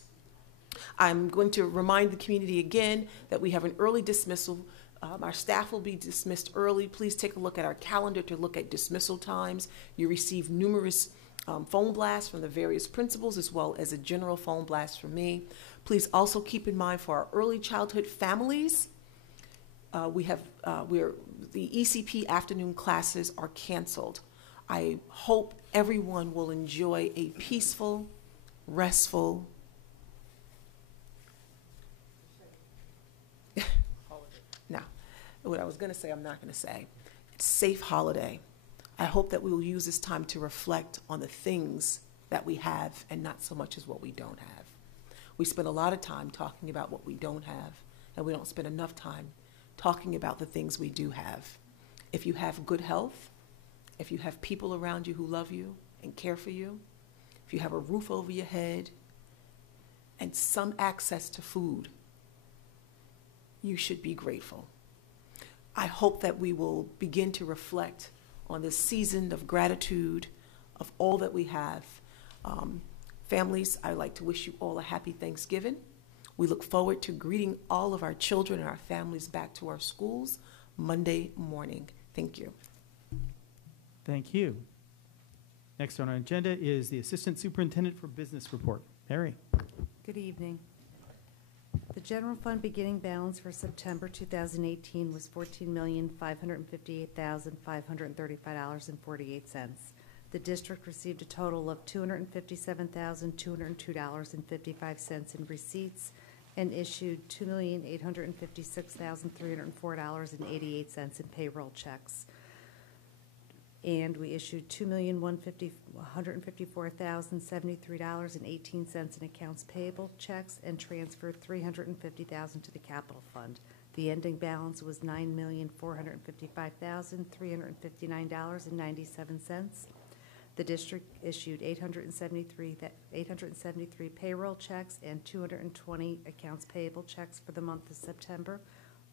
I'm going to remind the community again that we have an early dismissal. Our staff will be dismissed early. Please take a look at our calendar to look at dismissal times. You receive numerous phone blasts from the various principals, as well as a general phone blast from me. Please also keep in mind for our early childhood families, the ECP afternoon classes are canceled. I hope everyone will enjoy a peaceful, restful, now, what I was going to say, I'm not going to say. It's safe holiday. I hope that we will use this time to reflect on the things that we have and not so much as what we don't have. We spend a lot of time talking about what we don't have, and we don't spend enough time talking about the things we do have. If you have good health, if you have people around you who love you and care for you, if you have a roof over your head and some access to food, you should be grateful. I hope that we will begin to reflect on this season of gratitude of all that we have. Families, I'd like to wish you all a happy Thanksgiving. We look forward to greeting all of our children and our families back to our schools Monday morning. Thank you. Thank you. Next on our agenda is the Assistant Superintendent for Business Report. Mary. Good evening. The general fund beginning balance for September 2018 was $14,558,535.48. The district received a total of $257,202.55 in receipts and issued $2,856,304.88 in payroll checks. And we issued $2,154,073.18 in accounts payable checks and transferred $350,000 to the capital fund. The ending balance was $9,455,359.97. The district issued 873 payroll checks and 220 accounts payable checks for the month of September.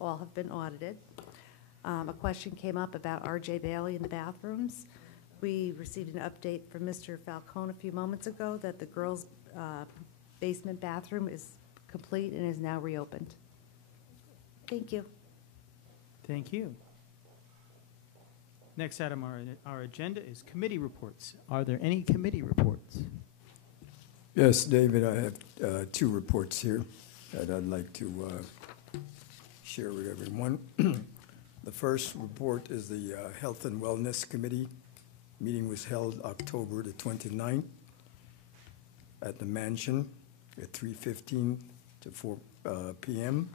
All have been audited. A question came up about R.J. Bailey in the bathrooms. We received an update from Mr. Falcone a few moments ago that the girls' basement bathroom is complete and is now reopened. Thank you. Thank you. Next item on our agenda is committee reports. Are there any committee reports? Yes, David, I have two reports here that I'd like to share with everyone. The first report is the Health and Wellness Committee. Meeting was held October the 29th at the Mansion at 3:15 to 4 p.m.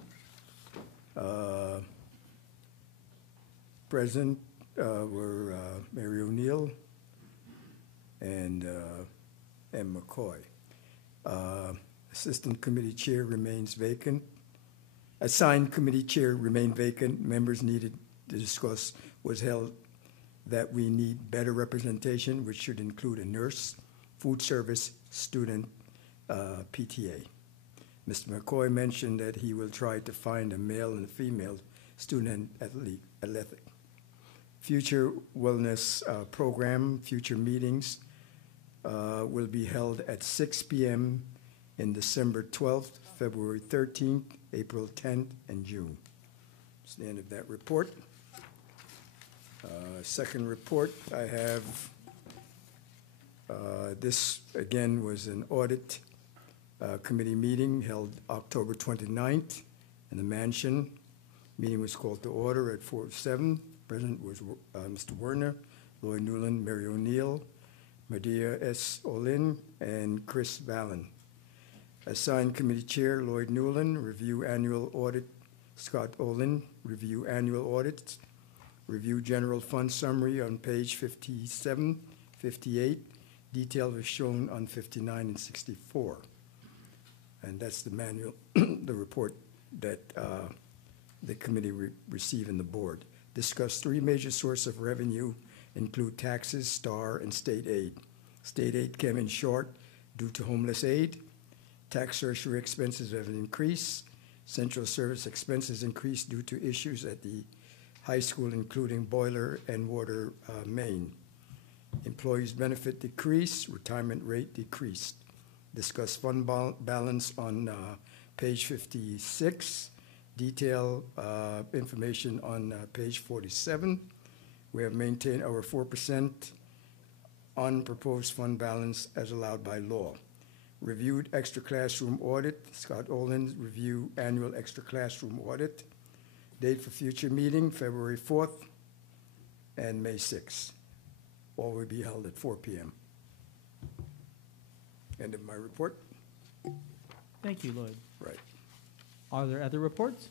Present were Mary O'Neill and M. McCoy. Assistant Committee Chair remains vacant. Assigned committee chair remained vacant. Members needed to discuss was held that we need better representation, which should include a nurse, food service, student, PTA. Mr. McCoy mentioned that he will try to find a male and a female student athletic. Future wellness program, future meetings will be held at 6 p.m. in December 12th, February 13th, April 10th, and June. That's the end of that report. Second report I have, this again was an audit committee meeting held October 29th in the Mansion. Meeting was called to order at 4:07. Present was Mr. Werner, Lloyd Newland, Mary O'Neill, Medea S. Olin, and Chris Vallon. Assigned committee chair, Lloyd Newland. Review annual audit, Scott Olin. Review annual audits. Review general fund summary on page 57, 58. Detail is shown on 59 and 64. And that's the manual, the report that the committee received in the board. Discuss three major sources of revenue, include taxes, STAR, and state aid. State aid came in short due to homeless aid. Tax tertiary expenses have increased. Central service expenses increased due to issues at the high school, including boiler and water main. Employees' benefit decreased. Retirement rate decreased. Discuss fund balance on page 56. Detail information on page 47. We have maintained our 4% unproposed fund balance as allowed by law. Reviewed extra classroom audit. Scott Olin's review annual extra classroom audit. Date for future meeting, February 4th and May 6th. All will be held at 4 p.m. End of my report. Thank you, Lloyd. Right. Are there other reports?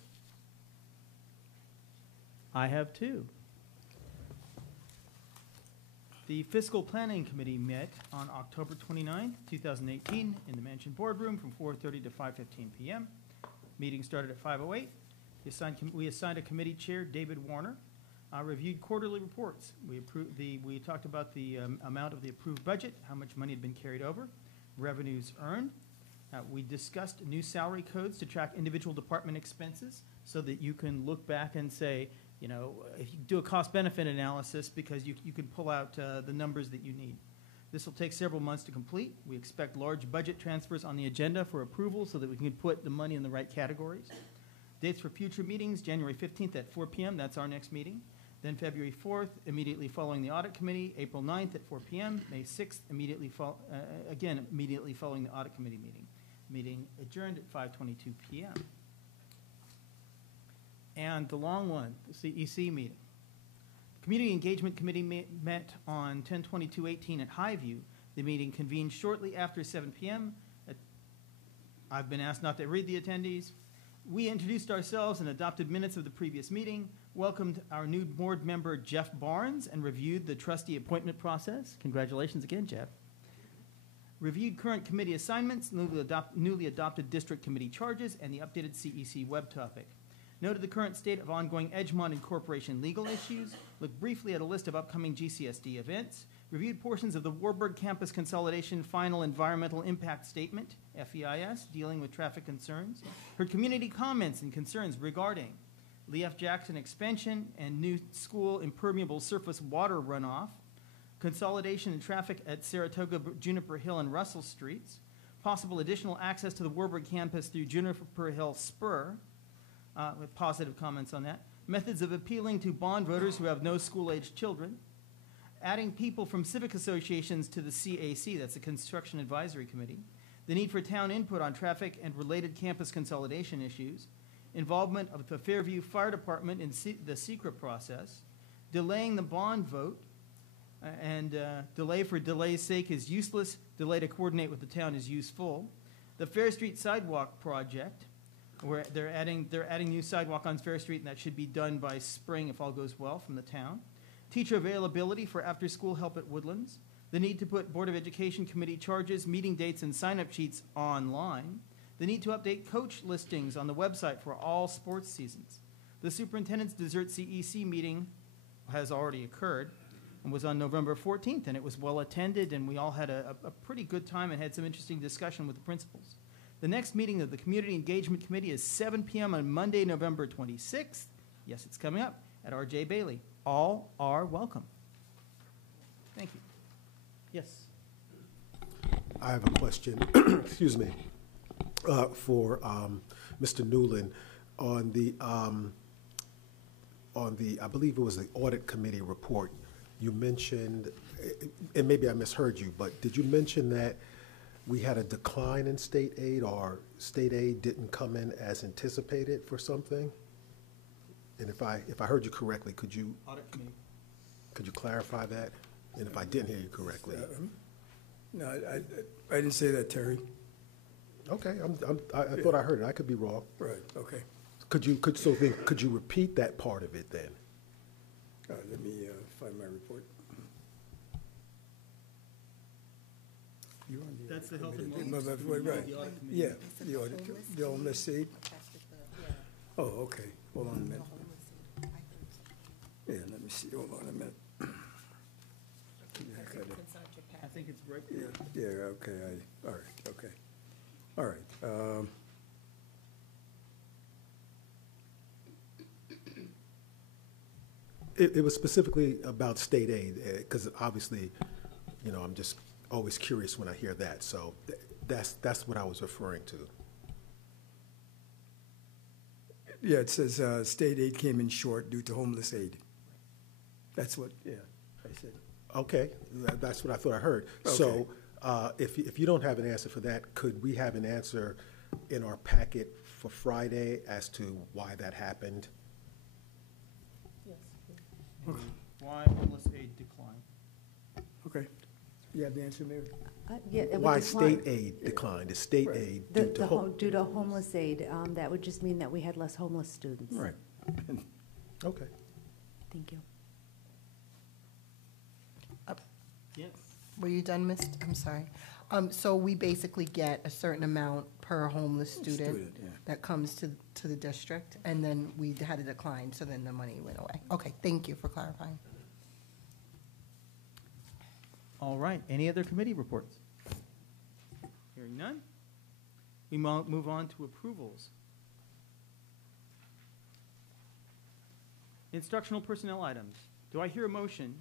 I have two. The Fiscal Planning Committee met on October 29th, 2018 in the Mansion Boardroom from 4:30 to 5:15 p.m. Meeting started at 5:08. We assigned a committee chair, David Warner. Reviewed quarterly reports. We talked about the amount of the approved budget, how much money had been carried over, revenues earned. We discussed new salary codes to track individual department expenses so that you can look back and say, you know, if you do a cost-benefit analysis, because you can pull out the numbers that you need. This will take several months to complete. We expect large budget transfers on the agenda for approval so that we can put the money in the right categories. Dates for future meetings, January 15th at 4 p.m., that's our next meeting. Then February 4th, immediately following the audit committee, April 9th at 4 p.m., May 6th, immediately following the audit committee meeting. Meeting adjourned at 5:22 p.m. And the long one, the CEC meeting. Community Engagement Committee met on 10/22/18 at Highview. The meeting convened shortly after 7 p.m. I've been asked not to read the attendees. We introduced ourselves and adopted minutes of the previous meeting, welcomed our new board member, Jeff Barnes, and reviewed the trustee appointment process. Congratulations again, Jeff. Reviewed current committee assignments, newly adopted district committee charges, and the updated CEC web topic. Noted the current state of ongoing Edgemont Incorporation legal issues, looked briefly at a list of upcoming GCSD events, reviewed portions of the Warburg Campus Consolidation Final Environmental Impact Statement, FEIS, dealing with traffic concerns, heard community comments and concerns regarding Lee F. Jackson expansion and new school impermeable surface water runoff, consolidation in traffic at Saratoga, Juniper Hill, and Russell Streets, possible additional access to the Warburg campus through Juniper Hill Spur, with positive comments on that, methods of appealing to bond voters who have no school-aged children, adding people from civic associations to the CAC, that's the Construction Advisory Committee, the need for town input on traffic and related campus consolidation issues, involvement of the Fairview Fire Department in the secret process, delaying the bond vote, and delay for delay's sake is useless, delay to coordinate with the town is useful, the Fair Street Sidewalk Project, where they're adding new sidewalk on Fair Street, and that should be done by spring if all goes well from the town. Teacher availability for after-school help at Woodlands. The need to put Board of Education committee charges, meeting dates, and sign-up sheets online. The need to update coach listings on the website for all sports seasons. The superintendent's dessert CEC meeting has already occurred and was on November 14th, and it was well attended, and we all had a pretty good time and had some interesting discussion with the principals. The next meeting of the Community Engagement Committee is 7 p.m. on Monday, November 26th. Yes, it's coming up at R.J. Bailey. All are welcome. Thank you. Yes. I have a question, excuse me, for Mr. Newland on the, I believe it was the Audit Committee report. You mentioned, and maybe I misheard you, but did you mention that we had a decline in state aid, or state aid didn't come in as anticipated for something? And if I heard you correctly, could you clarify that? And if I didn't hear you correctly, No, I didn't say that, Terry. okay, I thought I heard it. I could be wrong. Right, okay. Could you repeat that part of it then? Let me find my report. You're on the That's the audit health and committee. wellness. Right, The audit committee. yeah, the homeless aid. Oh, okay, hold on a minute. Yeah, let me see, hold on a minute. I think it's right Yeah, there. yeah, okay, all right, okay. All right. It was specifically about state aid, because obviously, you know, I'm just always curious when I hear that. So that's what I was referring to. Yeah, it says state aid came in short due to homeless aid. That's what, yeah, I said. Okay, that's what I thought I heard. Okay. So if you don't have an answer for that, could we have an answer in our packet for Friday as to why that happened? Why homeless aid decline? Okay. You have the answer, Mary? Yeah, it would Why decline. state aid declined? Is state Right. aid The- due to the ho- Due to homeless aid, that would just mean that we had less homeless students. Right. Okay. Thank you. Yes. Were you done, I'm sorry. So we basically get a certain amount per homeless student Student, yeah. that comes to the district, and then we had a decline, so then the money went away. Okay, thank you for clarifying. All right, any other committee reports? Hearing none, we move on to approvals. Instructional personnel items. Do I hear a motion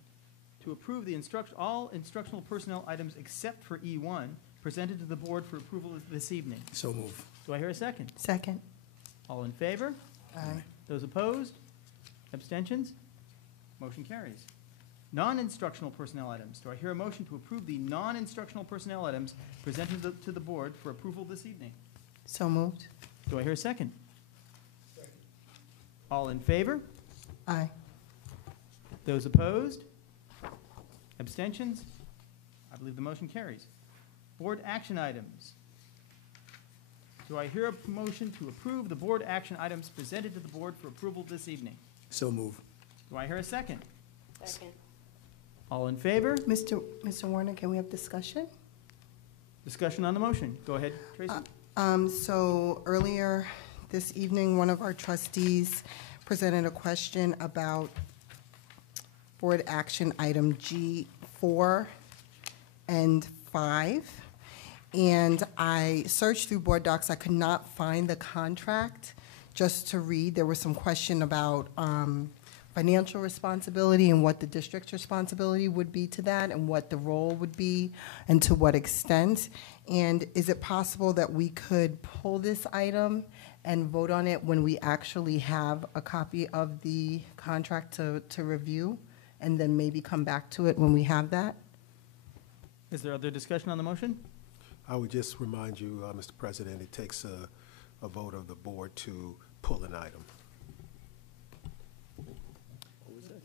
to to approve the all instructional personnel items except for E1 presented to the board for approval this evening. So move. Do I hear a second? Second. All in favor? Aye. Those opposed? Abstentions? Motion carries. Non-instructional personnel items. Do I hear a motion to approve the non-instructional personnel items presented to the board for approval this evening? So moved. Do I hear a second? Second. All in favor? Aye. Those opposed? Abstentions? I believe the motion carries. Board action items. Do I hear a motion to approve the board action items presented to the board for approval this evening? So move. Do I hear a second? Second. All in favor? Mr. Warner, can we have discussion? Discussion on the motion. Go ahead, Tracy. So earlier this evening, one of our trustees presented a question about board action item G4 and 5. And I searched through board docs. I could not find the contract just to read. There was some question about financial responsibility and what the district's responsibility would be to that and what the role would be and to what extent. And is it possible that we could pull this item and vote on it when we actually have a copy of the contract to review and then maybe come back to it when we have that? Is there other discussion on the motion? I would just remind you, Mr. President, it takes a vote of the board to pull an item.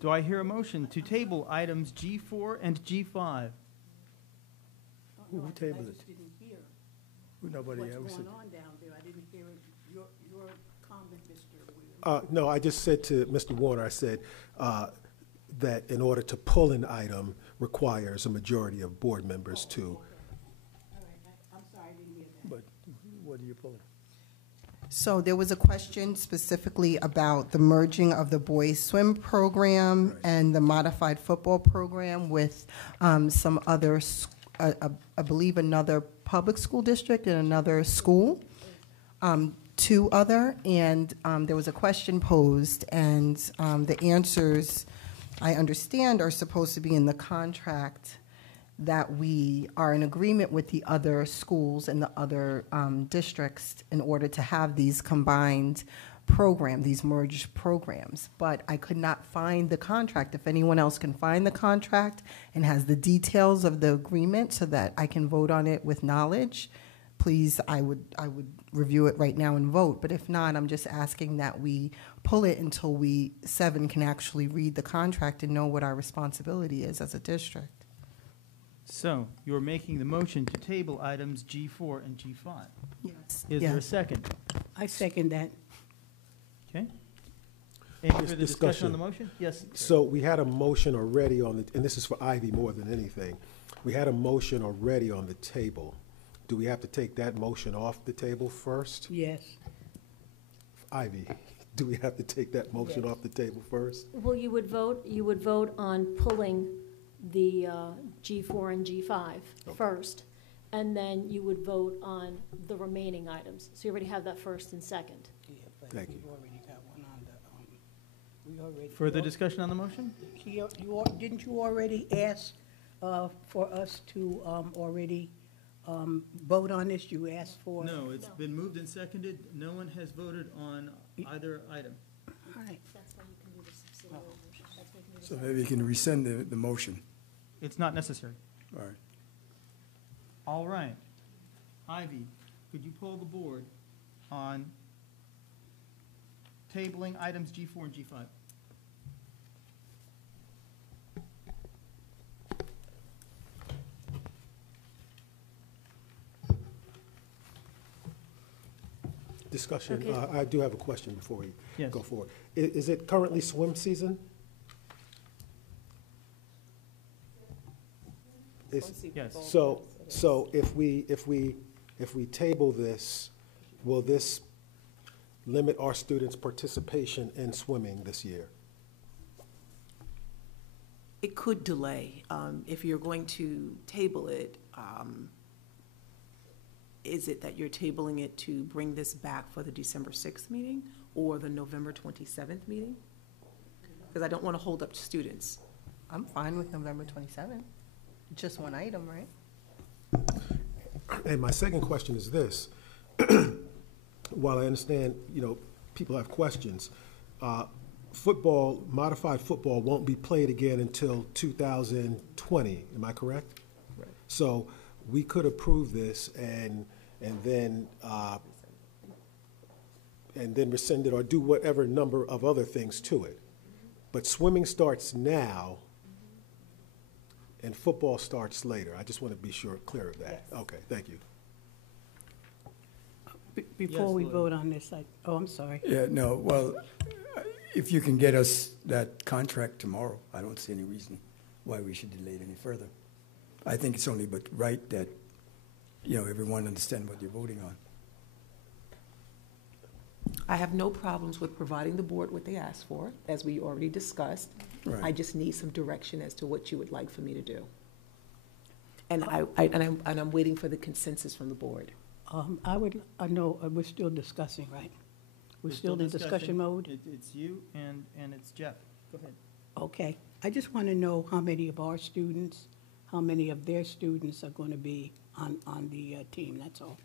Do I hear a motion to table items G4 and G5? Who tabled it? didn't hear Nobody what's else. going on down there. I didn't hear your comment, Mr. Williams. No, I just said to Mr. Warner, I said that in order to pull an item requires a majority of board members to. All right, I'm sorry, I didn't hear that. But what are you pulling? So there was a question specifically about the merging of the boys swim program and the modified football program with some other, I believe another public school district and another school, two other, and there was a question posed, and the answers, I understand, are supposed to be in the contract that we are in agreement with the other schools and the other districts in order to have these combined these merged programs. But I could not find the contract. If anyone else can find the contract and has the details of the agreement so that I can vote on it with knowledge, please, I would review it right now and vote. But if not, I'm just asking that we pull it until we, 7, can actually read the contract and know what our responsibility is as a district. So you're making the motion to table items G4 and G5. Yes. Is there a second? I second that. Okay. Any Yes, further discussion on the motion? Yes. So we had a motion already on the, and this is for Ivy more than anything. We had a motion already on the table. Do we have to take that motion off the table first? Yes. Ivy, do we have to take that motion off the table first? Well, you would vote on pulling the G4 and G5 first, and then you would vote on the remaining items. So you already have that first and second. Thank you. Further discussion on the motion? Didn't you already ask for us to already vote on this? You asked for? No, it's been moved and seconded. No one has voted on either item. All right. That's why you can do the subsidiary motion. That's why you can do the So maybe you can rescind the motion. It's not necessary. All right. All right. Ivy, could you poll the board on tabling items G4 and G5? Discussion. Okay. I do have a question before we Yes. go forward. Is it currently swim season? Yes. So if we table this, will this limit our students' participation in swimming this year? It could delay. If you're going to table it, is it that you're tabling it to bring this back for the December 6th meeting or the November 27th meeting? Because I don't want to hold up students. I'm fine with November 27th. Just one item, right? And my second question is this. While I understand, people have questions, modified football won't be played again until 2020, am I correct? Right. So we could approve this and then rescind it or do whatever number of other things to it. But swimming starts now and football starts later. I just want to be clear of that. Yes. Okay, thank you. Before Yes, we Lloyd. vote on this, I'm sorry. Yeah, no, well, if you can get us that contract tomorrow, I don't see any reason why we should delay it any further. I think it's only but right that, everyone understand what you're voting on. I have no problems with providing the board what they asked for, as we already discussed. Right. I just need some direction as to what you would like for me to do. And I'm waiting for the consensus from the board. I know, we're still discussing, right? We're still in discussion mode? It's you and it's Jeff. Go ahead. Okay. I just want to know how many of our students, how many of their students are going to be on the team, that's all.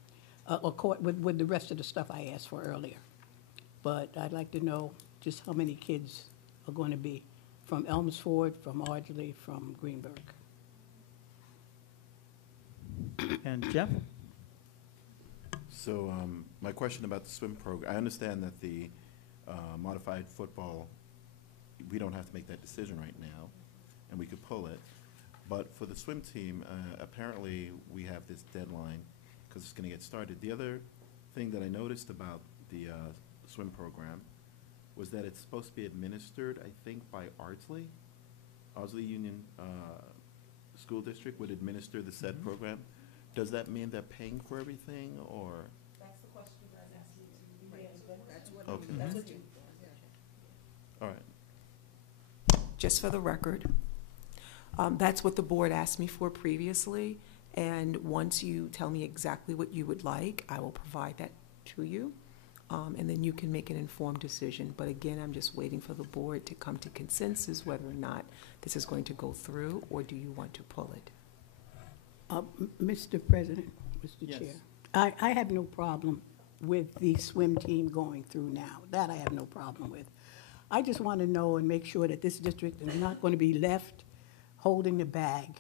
With the rest of the stuff I asked for earlier. But I'd like to know just how many kids are going to be from Elmsford, from Ardsley, from Greenburgh. And Jeff? So my question about the swim program, I understand that the modified football, we don't have to make that decision right now, and we could pull it. But for the swim team, apparently we have this deadline because it's going to get started. The other thing that I noticed about the swim program was that it's supposed to be administered, I think, by Ardsley. Ardsley Union School District would administer the said program. Does that mean they're paying for everything, or? That's the question I was asking you. That's what Okay. that's what you. All right. Just for the record, that's what the board asked me for previously. And once you tell me exactly what you would like, I will provide that to you. And then you can make an informed decision. But again, I'm just waiting for the board to come to consensus whether or not this is going to go through, or do you want to pull it? Mr. President, Mr. Yes. Chair, I have no problem with the swim team going through now. That I have no problem with. I just want to know and make sure that this district is not going to be left holding the bag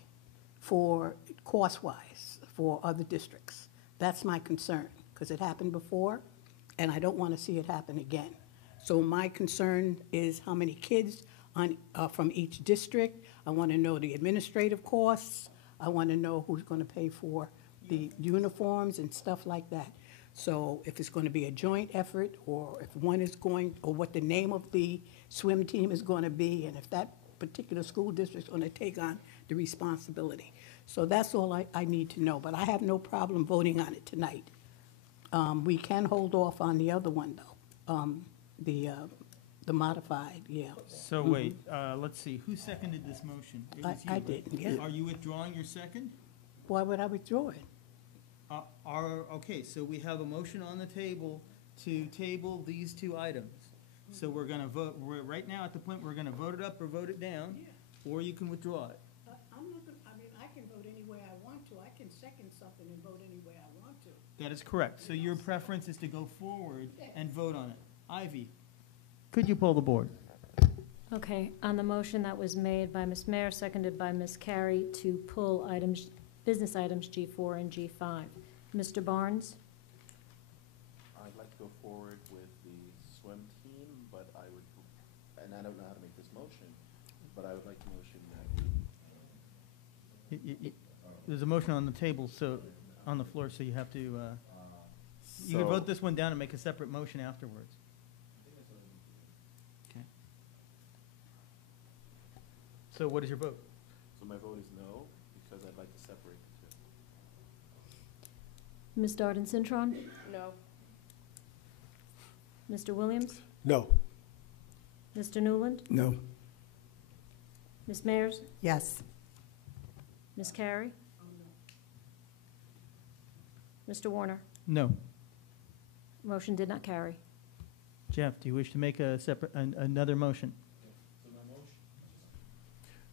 for cost-wise for other districts. That's my concern, because it happened before, and I don't want to see it happen again. So my concern is how many kids from each district. I want to know the administrative costs. I want to know who's going to pay for the uniforms and stuff like that. So if it's going to be a joint effort, or if one is going, or what the name of the swim team is going to be, and if that particular school district is going to take on the responsibility. So that's all I need to know. But I have no problem voting on it tonight. We can hold off on the other one, though, the modified, yeah. So wait, let's see, who seconded this motion? It was you, I right? did, yeah. Are you withdrawing your second? Why would I withdraw it? Okay, so we have a motion on the table to table these two items. So we're gonna vote, we're right now at the point we're gonna vote it up or vote it down, or you can withdraw it. I'm not gonna, I mean, I can vote any way I want to. I can second something and vote any way I want to. That is correct. So your preference is to go forward and vote on it. Ivy, could you pull the board? Okay, on the motion that was made by Ms. Mayer, seconded by Ms. Carey, to pull items, business items G4 and G5. Mr. Barnes? I'd like to go forward with the swim team, but I would, and I don't know how to make this motion, but I would like to motion that There's a motion on the table, so, on the floor, so you have to, you can So- vote this one down and make a separate motion afterwards. Okay. So what is your vote? So my vote is no, because I'd like to separate the two. Ms. Darden Cintron? No. Mr. Williams? No. Mr. Newland? No. Ms. Mayers? Yes. Ms. Carey? Mr. Warner? No. Motion did not carry. Jeff, do you wish to make a separate, another motion?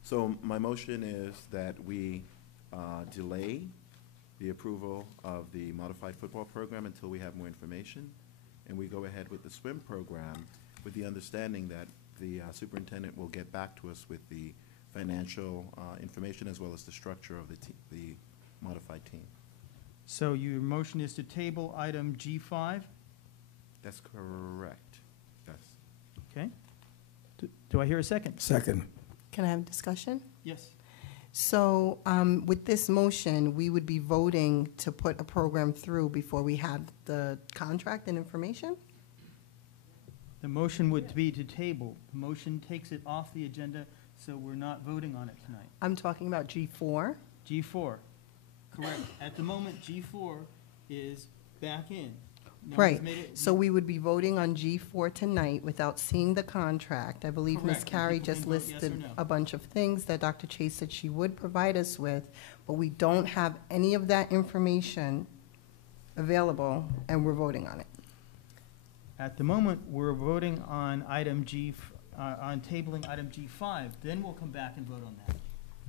So my motion is that we delay the approval of the modified football program until we have more information, and we go ahead with the swim program with the understanding that the superintendent will get back to us with the financial information as well as the structure of the modified team. So your motion is to table item G5? That's correct. Yes. Okay. Do I hear a second? Second. Can I have a discussion? Yes. So with this motion, we would be voting to put a program through before we have the contract and information? The motion would be to table. The motion takes it off the agenda, so we're not voting on it tonight. I'm talking about G4. G4, correct. At the moment, G4 is back in. No one's Right. made it- So we would be voting on G4 tonight without seeing the contract. I believe Ms. Correct. Carey People just can vote yes or listed no. a bunch of things that Dr. Chase said she would provide us with, but we don't have any of that information available, and we're voting on it. At the moment, we're voting on item on tabling item G5. Then we'll come back and vote on that.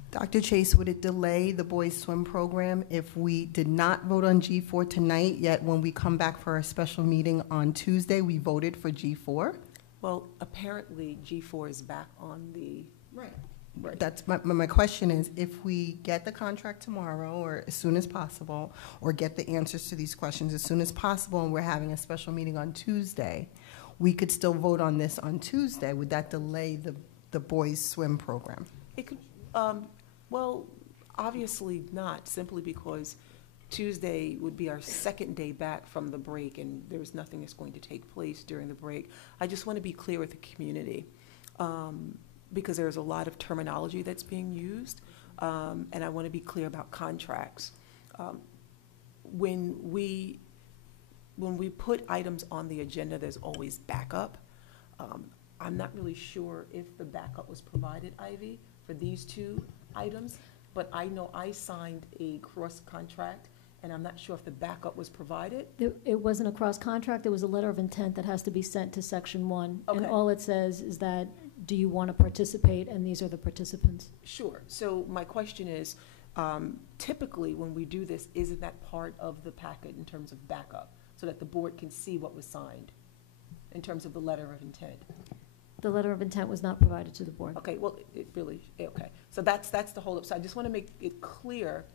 Dr. Chase, would it delay the boys' swim program if we did not vote on G4 tonight, yet when we come back for our special meeting on Tuesday, we voted for G4? Well, apparently G4 is back on the. Right. That's my question is, if we get the contract tomorrow or as soon as possible, or get the answers to these questions as soon as possible, and we're having a special meeting on Tuesday, we could still vote on this on Tuesday. Would that delay the boys' swim program? It could, well, obviously not, simply because Tuesday would be our second day back from the break, and there's nothing that's going to take place during the break. I just want to be clear with the community, because there's a lot of terminology that's being used, and I want to be clear about contracts. When we put items on the agenda, there's always backup. I'm not really sure if the backup was provided, Ivy, for these two items, but I know I signed a cross-contract, and I'm not sure if the backup was provided. It wasn't a cross-contract, it was a letter of intent that has to be sent to Section 1. And Okay. all it says is that, do you want to participate, and these are the participants. Sure. So my question is, typically when we do this, isn't that part of the packet in terms of backup, so that the board can see what was signed in terms of the letter of intent? The letter of intent was not provided to the board. Okay, well, it really, okay. So that's the holdup. So I just want to make it clear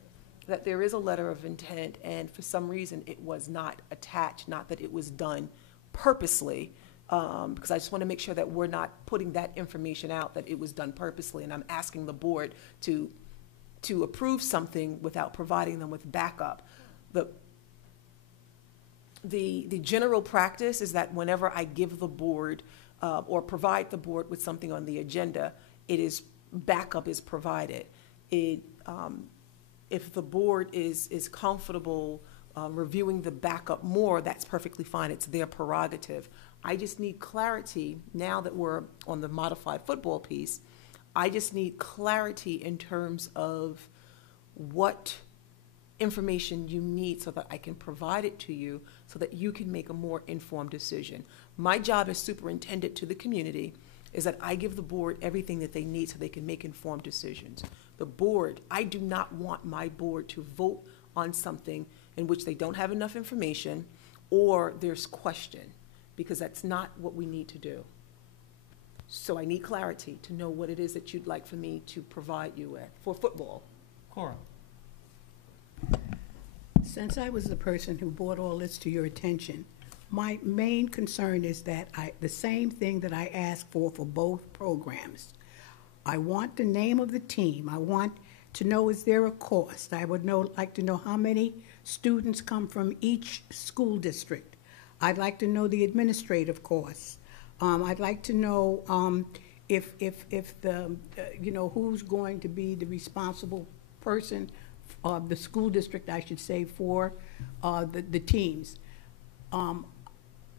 that there is a letter of intent, and for some reason, it was not attached, not that it was done purposely, because I just want to make sure that we're not putting that information out, that it was done purposely, and I'm asking the board to approve something without providing them with backup. The general practice is that whenever I give the board or provide the board with something on the agenda, backup is provided. If the board is comfortable reviewing the backup more, that's perfectly fine. It's their prerogative. I just need clarity, now that we're on the modified football piece, I just need clarity in terms of what information you need so that I can provide it to you so that you can make a more informed decision. My job as superintendent to the community is that I give the board everything that they need so they can make informed decisions. The board, I do not want my board to vote on something in which they don't have enough information or there's question, because that's not what we need to do. So I need clarity to know what it is that you'd like for me to provide you with for football. Cora. Since I was the person who brought all this to your attention, my main concern is that the same thing that I asked for both programs. I want the name of the team. I want to know, is there a cost? I would like to know how many students come from each school district. I'd like to know the administrative costs. I'd like to know if the, who's going to be the responsible person of the school district, I should say, for the teams.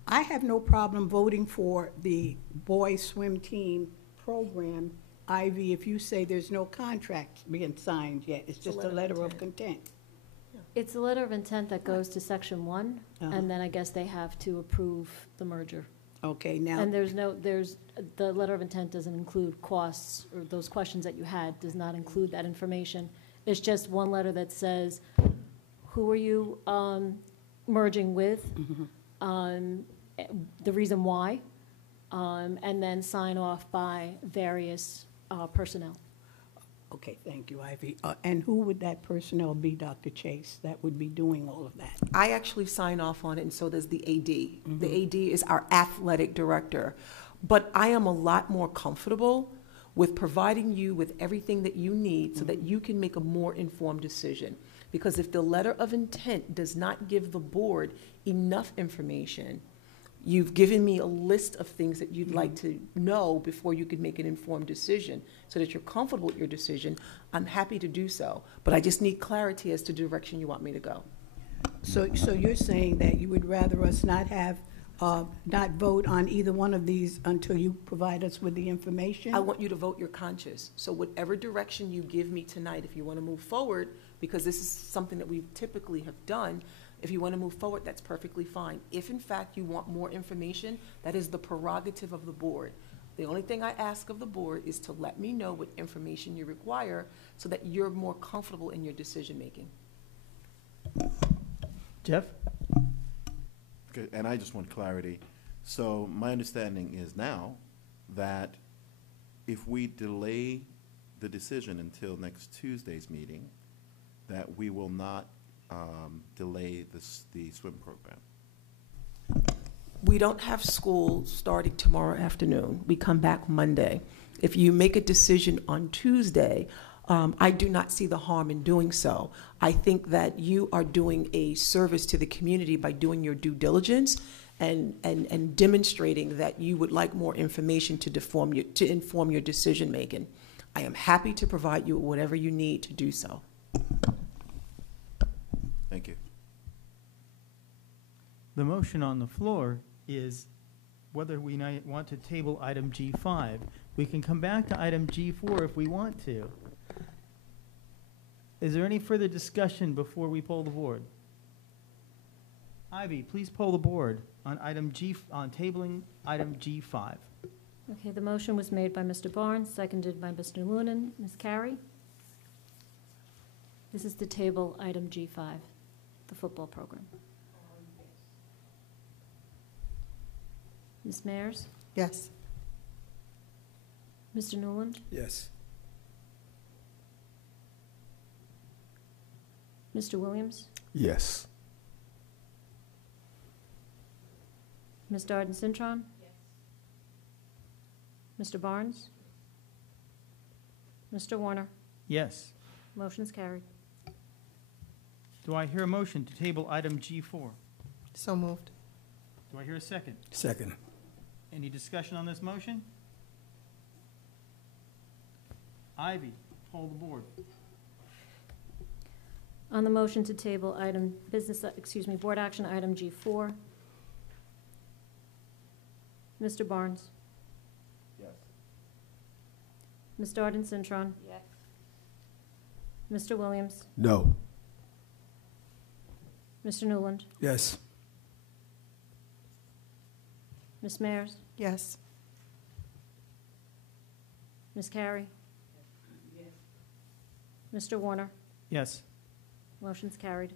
I have no problem voting for the boys swim team program, Ivy, if you say there's no contract being signed yet. It's just a letter of content. It's a letter of intent that goes to Section 1, and then I guess they have to approve the merger. Okay, now. And there's the letter of intent doesn't include costs, or those questions that you had does not include that information. It's just one letter that says, who are you merging with, the reason why, and then sign off by various personnel. Okay, thank you, Ivy. And who would that personnel be, Dr. Chase, that would be doing all of that? I actually sign off on it, and so does the AD. The AD is our athletic director. But I am a lot more comfortable with providing you with everything that you need so that you can make a more informed decision. Because if the letter of intent does not give the board enough information, you've given me a list of things that you'd like to know before you can make an informed decision so that you're comfortable with your decision. I'm happy to do so, but I just need clarity as to the direction you want me to go. So you're saying that you would rather us not have, not vote on either one of these until you provide us with the information? I want you to vote your conscience. So whatever direction you give me tonight, if you want to move forward, because this is something that we typically have done, if you want to move forward, that's perfectly fine. If in fact you want more information, that is the prerogative of the board. The only thing I ask of the board is to let me know what information you require so that you're more comfortable in your decision making. Jeff? Okay, and I just want clarity. So my understanding is now that if we delay the decision until next Tuesday's meeting, that we will not delay the swim program. We don't have school starting tomorrow afternoon. We come back Monday. If you make a decision on Tuesday, I do not see the harm in doing so. I think that you are doing a service to the community by doing your due diligence and demonstrating that you would like more information to inform your decision making. I am happy to provide you with whatever you need to do so. Thank you. The motion on the floor is whether we want to table item G5. We can come back to item G4 if we want to. Is there any further discussion before we poll the board? Ivy, please poll the board on tabling item G5. Okay, the motion was made by Mr. Barnes, seconded by Mr. Noonan. Ms. Carey? This is to table item G5, the football program. Ms. Mayers? Yes. Mr. Newland? Yes. Mr. Williams? Yes. Ms. Darden-Cintron? Yes. Mr. Barnes? Mr. Warner? Yes. Motion's carried. Do I hear a motion to table item G4? So moved. Do I hear a second? Second. Any discussion on this motion? Ivy, poll the board. On the motion to table board action item G4. Mr. Barnes? Yes. Ms. Darden-Cintron? Yes. Mr. Williams? No. Mr. Newland? Yes. Ms. Mayers? Yes. Ms. Carey? Mr. Warner? Yes. Motion's carried.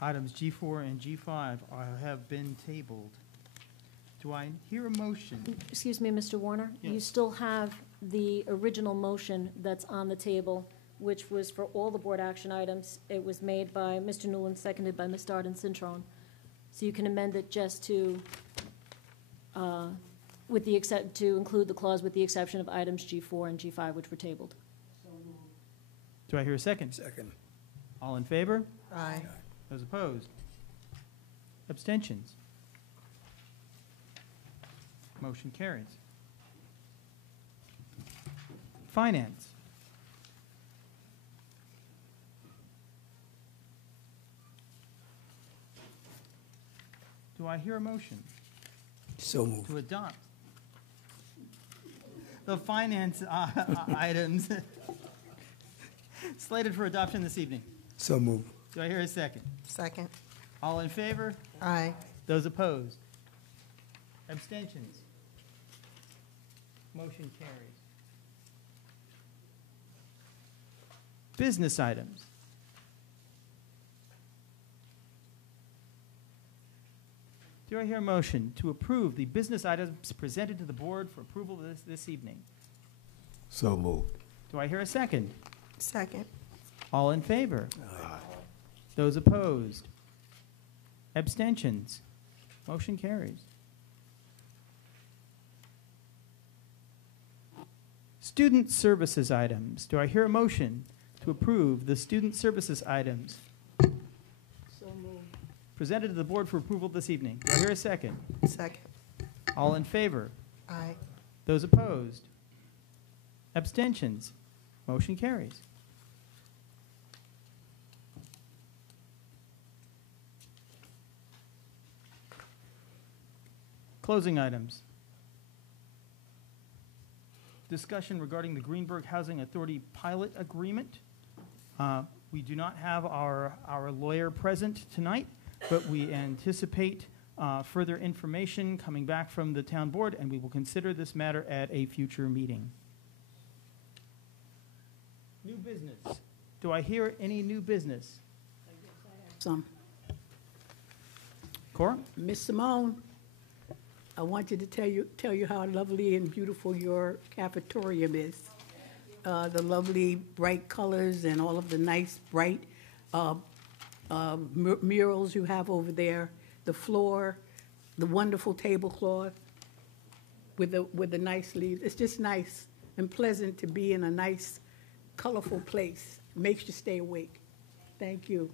Items G4 and G5 have been tabled. Do I hear a motion? Excuse me, Mr. Warner? You Yes. still have the original motion that's on the table, which was for all the board action items. It was made by Mr. Newland, seconded by Ms. Darden-Cintron. So you can amend it just to, to include the clause with the exception of items G4 and G5, which were tabled. Do I hear a second? Second. All in favor? Aye. Those opposed? Abstentions? Motion carries. Finance. Do I hear a motion So moved. to adopt the finance items slated for adoption this evening? So moved. Do I hear a second? Second. All in favor? Aye. Those opposed? Abstentions? Motion carries. Business items. Do I hear a motion to approve the business items presented to the board for approval this evening? So moved. Do I hear a second? Second. All in favor? Those opposed? Abstentions? Motion carries. Student services items. Do I hear a motion to approve the student services items So moved. presented to the board for approval this evening? Do I hear a second? Second. All in favor? Aye. Those opposed? Abstentions? Motion carries. Closing items. Discussion regarding the Greenburgh Housing Authority pilot agreement. We do not have our lawyer present tonight, but we anticipate further information coming back from the town board, and we will consider this matter at a future meeting. New business. Do I hear any new business? Some. Cora? Miss Simone, I wanted to tell you how lovely and beautiful your cafeteria is. The lovely bright colors and all of the nice bright murals you have over there, the floor, the wonderful tablecloth with the nice leaves. It's just nice and pleasant to be in a nice, colorful place. Makes you stay awake. Thank you.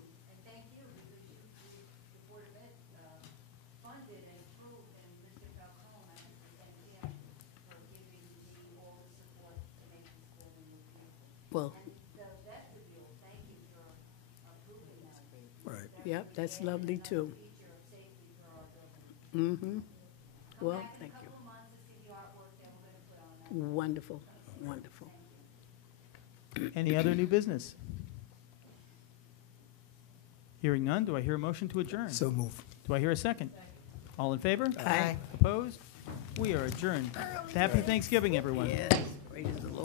Well, Right. yep, that's lovely too. Mm-hmm. Well, thank you. Wonderful, wonderful. Any other new business? Hearing none, do I hear a motion to adjourn? So move. Do I hear a second? All in favor? Aye. Opposed? We are adjourned. Happy Thanksgiving, everyone. Yes, praise the Lord.